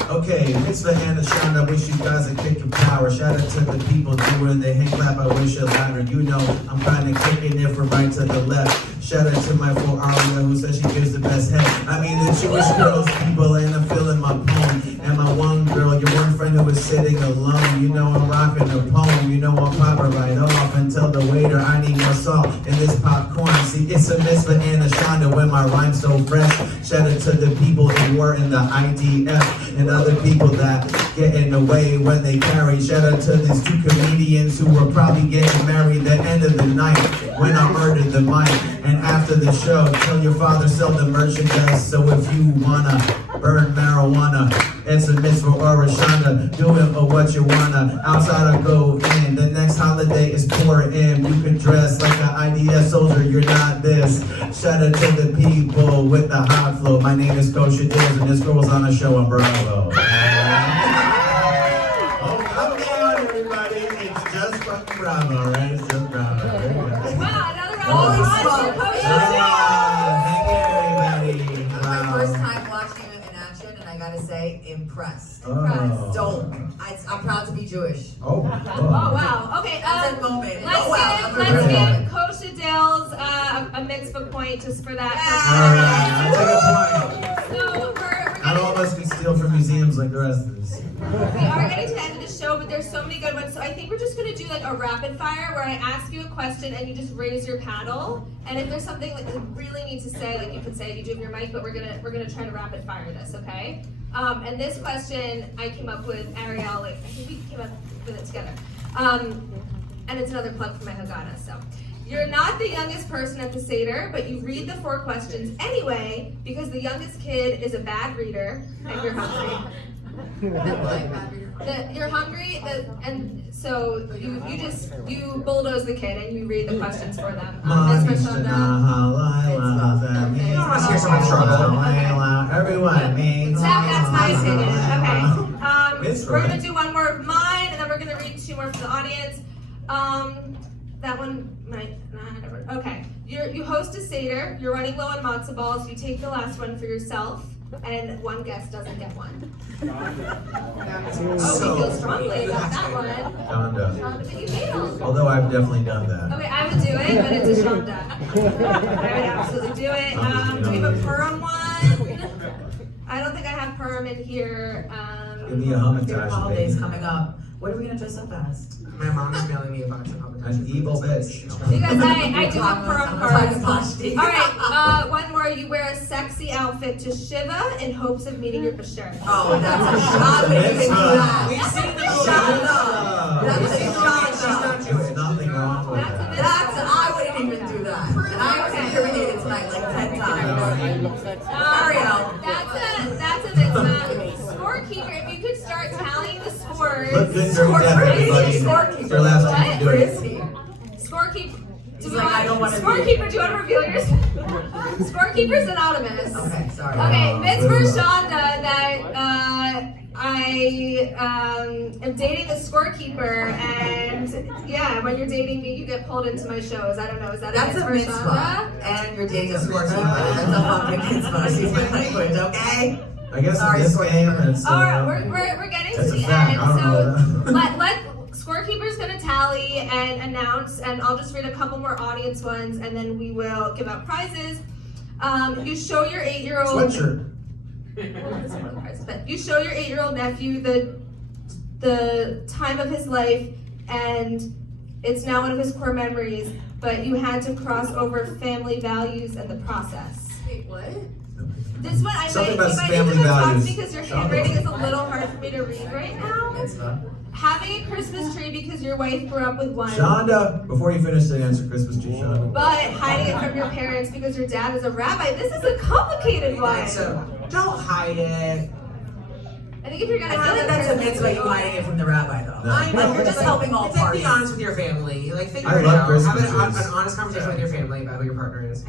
Okay, Mitzvah and Shandah, wish you guys a kick of power. Shout out to the people doing the hand clap, I wish it louder. You know, I'm kinda kicking it from right to the left. Shout out to my fool Arielle, who says she gives the best head. I mean, the Jewish girls, people, and I'm feeling my poem. And my one girl, your one friend who was sitting alone. You know I'm rocking the poem, you know I'll pop it right off and tell the waiter I need more salt in this popcorn. See, it's a Mitzvah and a Shandah when my rhyme's so fresh. Shout out to the people who were in the IDF and other people that get in the way when they carry. Shout out to these two comedians who were probably getting married the end of the night when I murdered the mic. And after the show, tell your father sell the merchandise. So if you wanna burn marijuana, it's a Mitzvah or a Shandah. Do it for what you wanna. Outside or go in. The next holiday is pouring in. You can dress like an IDF soldier. You're not this. Shout out to the people with the hot flow. My name is Kosha Dillz, and this girl was on a show on Bravo. Oh, come down, everybody. It's just fucking Bravo, right? It's just Bravo. There you go. Wow, another round Holy of applause for smokes. Coach Thank you, everybody. It was my first time watching it in action, and I gotta say, impressed. Oh. Don't. I'm proud to be Jewish. Oh, Oh wow. Okay. That's a moment. Let's Oh, wow. give I'm a real Kosha Dillz a Mitzvah point just for that. All right, I'll take a point. So we're Not all of us can steal from museums like the rest of us. we are getting to the end of the show, but there's so many good ones. So I think we're just gonna do like a rapid fire where I ask you a question and you just raise your paddle. And if there's something like you really need to say, like you can say it, you do have your mic, but we're gonna try to rapid fire this, okay? And this question I came up with Arielle, like I think we came up with it together. And it's another plug for my Haggadah, so. You're not the youngest person at the Seder, but you read the 4 questions anyway because the youngest kid is a bad reader and you're hungry. You're hungry, and so you bulldoze the kid and you read the questions for them. That's for Shandah. Everyone, me. That's my opinion. Okay. It's We're right. gonna do one more of mine, and then we're gonna read 2 more for the audience. That one might not. Okay. You host a Seder. You're running low on matzo balls. You take the last one for yourself, and one guest doesn't get one. Oh, we feel strongly about that one. Shandah. But you failed. Although I've definitely done that. Okay, I would do it, but it's a Shandah. I would absolutely do it. Do we have a Purim one? I don't think I have Purim in here. Give me a There are hummingbird, holidays baby. coming up. What are we gonna dress up as? My mom is mailing me a box of hummus. An evil bitch. Because I do have Purim cards. All Alright, one more. You wear a sexy outfit to Shiva in hopes of meeting your Bashar. Oh, that's a shot. We can do that. We've seen the Shandah. That's a She's shot. not Jewish. There's nothing wrong with That's a that. I wouldn't even do that. And I was incriminated tonight like 10 times. Arielle. That's a mitzvah. Scorekeeper, if you could start tallying the scores. Look good during death, everybody. It's your last chance to do Where it. is he? Scorekeeper. He's like, I don't wanna be- Scorekeeper, do you want to reveal yourself? Scorekeeper's anonymous. Okay, sorry. Okay, Mitzvah Shandah that I am dating the scorekeeper, and yeah, when you're dating me, you get pulled into my shows. I don't know, is that That's a Mitzvah mitzvah. Shandah? And you're dating a scorekeeper. That's a fucking mitzvah. Excuse my language, okay? I guess Sorry, in this scorekeeper. game, it's. All right, we're getting to That's a the fact. end. I don't know So let scorekeeper's gonna tally and announce, and I'll just read a couple more audience ones, and then we will give out prizes. You show your 8-year-old. Sweatshirt. But you show your 8-year-old nephew the time of his life, and it's now one of his core memories. But you had to cross over family values and the process. Wait, what? This one I Something might, about you might family need to talk values. because your handwriting is a little hard for me to read right now. Mitzvah. Having a Christmas tree because your wife grew up with one. Shandah, before you finish the answer, Christmas tree, Shandah. But hiding it from your parents because your dad is a rabbi. This is a complicated one. So don't hide it. I think if you're gonna I have feel like a that's a Christmas mitzvah, you tree- hiding it from the rabbi, though. No. I know. Like, you're just helping all It's like parties. be honest with your family. Like figure I it love out. Have Christmases. an honest conversation with your family about who your partner is.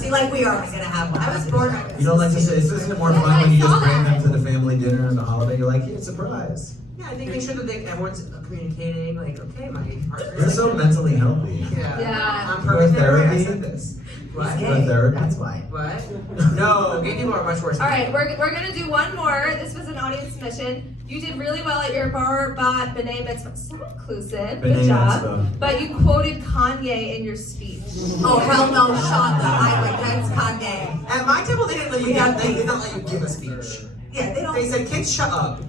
See, like we are gonna have one. I was born on You don't like to say, isn't it more fun when you just bring them to the family dinner and the holiday? You're like, yeah, surprise. Yeah, I think make sure that everyone's communicating. Like, okay, my partner. You're so mentally healthy. Yeah. Yeah. I'm perfect. Therapy? I said this. What? He's Go gay, therapy. that's why. What? No, gay people are much worse. All right, we're gonna do one more. This was an audience submission. You did really well at your bar bat b'nai mitzvah. So inclusive. Good B'nai job. mitzvah. But you quoted Kanye in your speech. Oh, hell no, Shandah. That's Kanye. At my table, they didn't let you We give. have They did not let you give a speech. Yeah, they don't. They said, "Kids, shut up."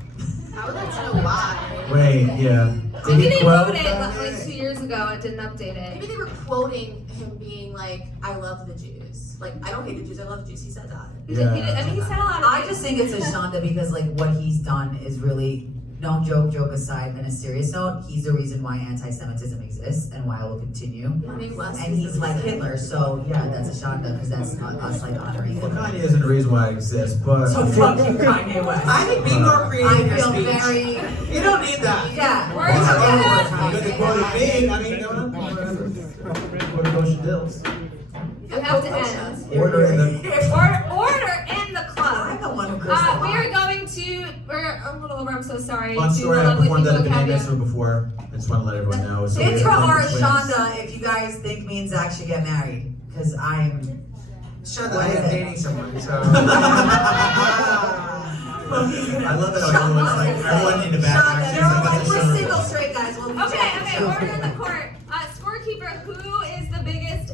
I would like to know why. Wait, yeah. Did Maybe he they quote wrote it that? like 2 years ago and didn't update Maybe it. they were quoting him being like, I love the Jews. Like, I don't hate the Jews, I love the Jews. He said that. He did, I mean, he said a lot of I things. just think it's a Shandah because like what he's done is really, no joke aside, on a serious note, he's the reason why anti-Semitism exists and why it will continue. Being less And he's like Hitler, so yeah, that's a Shandah because that's not us like honoring Well, Hitler. Kanye isn't the reason why it exists, but. So fuck you, Kanye West. I think being more creative in I your feel speech. very, You don't need that. yeah. We're gonna- You could have quoted me. I mean, no, whatever. Quote Kosha Dillz. You have to end. Order in the. Order in the I'm club. the one who goes a We are lot. going to, we're a little over, I'm so sorry. Fun to story, the I lovely performed that at people the of B'nai Caveat. Mitzvah before. I just want to let everyone know. So It's we for have our twins. Shondah if you guys think me and Zach should get married. Because I'm. Shut up. I am dating someone, so. I love it. Everyone's like, everyone in the back Shondah, actually they're all is like, like, we're single straight guys. We'll Okay, order in the court. Scorekeeper, who is the biggest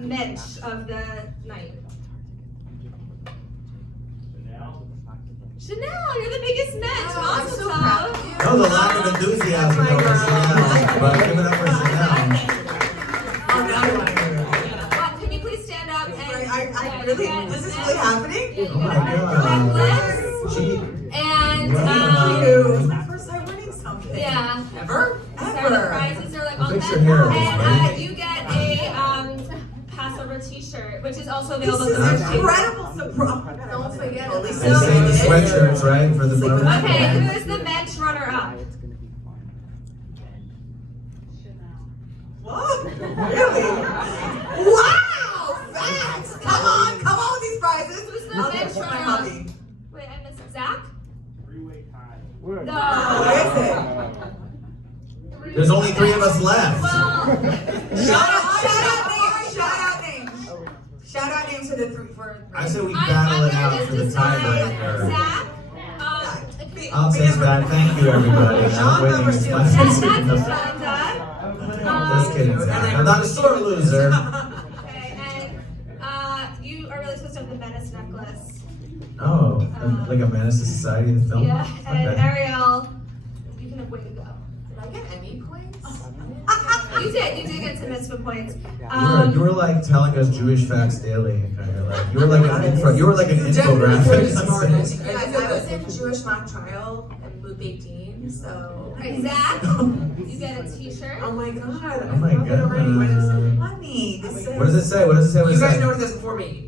mensch of the night? Chanel, you're the biggest mensch. Oh, I'm Awesome, so Tom. proud of you. No, the lack of enthusiasm over Chanel. But give it up for Chanel. Oh, now you want to hear it. Can you please stand up and I really, this is really happening? Oh my God. necklace She. and Wow. This is my first time winning something. yeah. Ever? Sorry, the prizes are like on Fix that. your hair, And right? you get a Passover T-shirt, which is also This available is at the merch table. incredible surprise. Don't forget Holy it. And same sweatshirts, right? For the brothers. Okay, who is the mensch runner-up? What? Really? Wow! Facts! Come on with these prizes. Who's the I'll mensch get my runner-up? hubby. Wait, I missed Zach? What No. is it? There's only 3 of us left. Well, Shout out names. Shout out names for the three. I say we I'm battle it gonna out just for the decide, tiebreaker. Zach. I'll say that. Thank you, everybody. I'm Shandah waiting. versus My That's sister. Shandah. Just kidding, Zach. I'm not a sore loser. Okay, and you are really supposed to have the Venice necklace. Oh, like a menace to society in the film? Yeah, and Okay. Arielle, you can have way to go. Did I get any points? You did get some Mitzvah points. You were like telling us Jewish facts daily, kind of like you were like an infographic. Smartest. Guys, I was in Jewish mock trial in Luke 18, so. Alright, Zach, you get a T-shirt. Oh my god. Oh my God. Honey, this is. What does it say? What does it say? What You does it guys say? know what it is before me.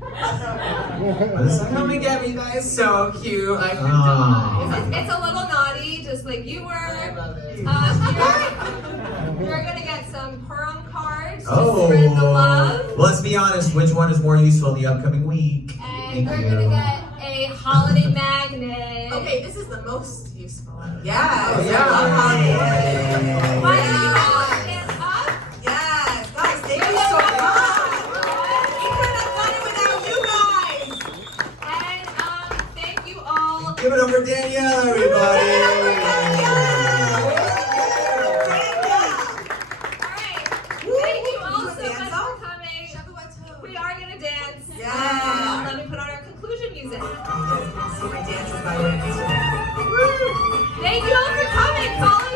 What does it say? Come and get me. That is so cute. I could Oh. die. It's a little naughty, just like you I were. love it. You're gonna get some Purim cards to Oh. spread the love. Well, let's be honest. Which one is more useful in the upcoming week? And Thank you're you. gonna get a holiday magnet. Okay, this is the most useful. Yes. Oh, yeah. Why don't you all stand up? Yes. Guys, thank You're you the so best. much. We couldn't have done it without you guys. And thank you all. Give it up for Danielle, everybody. Alright. Thank you all You so wanna dance much off? for coming. Shavuot We are gonna dance. Yeah. Let me put on our conclusion music. See my dances by the way on Instagram. Thank you all for coming. Follow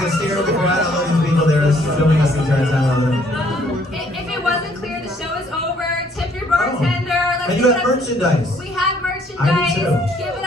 to stare at the crowd. All of these people there is filming us the entire time. I love it. If it wasn't clear, the show is over. Tip your bartender. Let's And give you it have up. merchandise. We have merchandise. I do too. Give it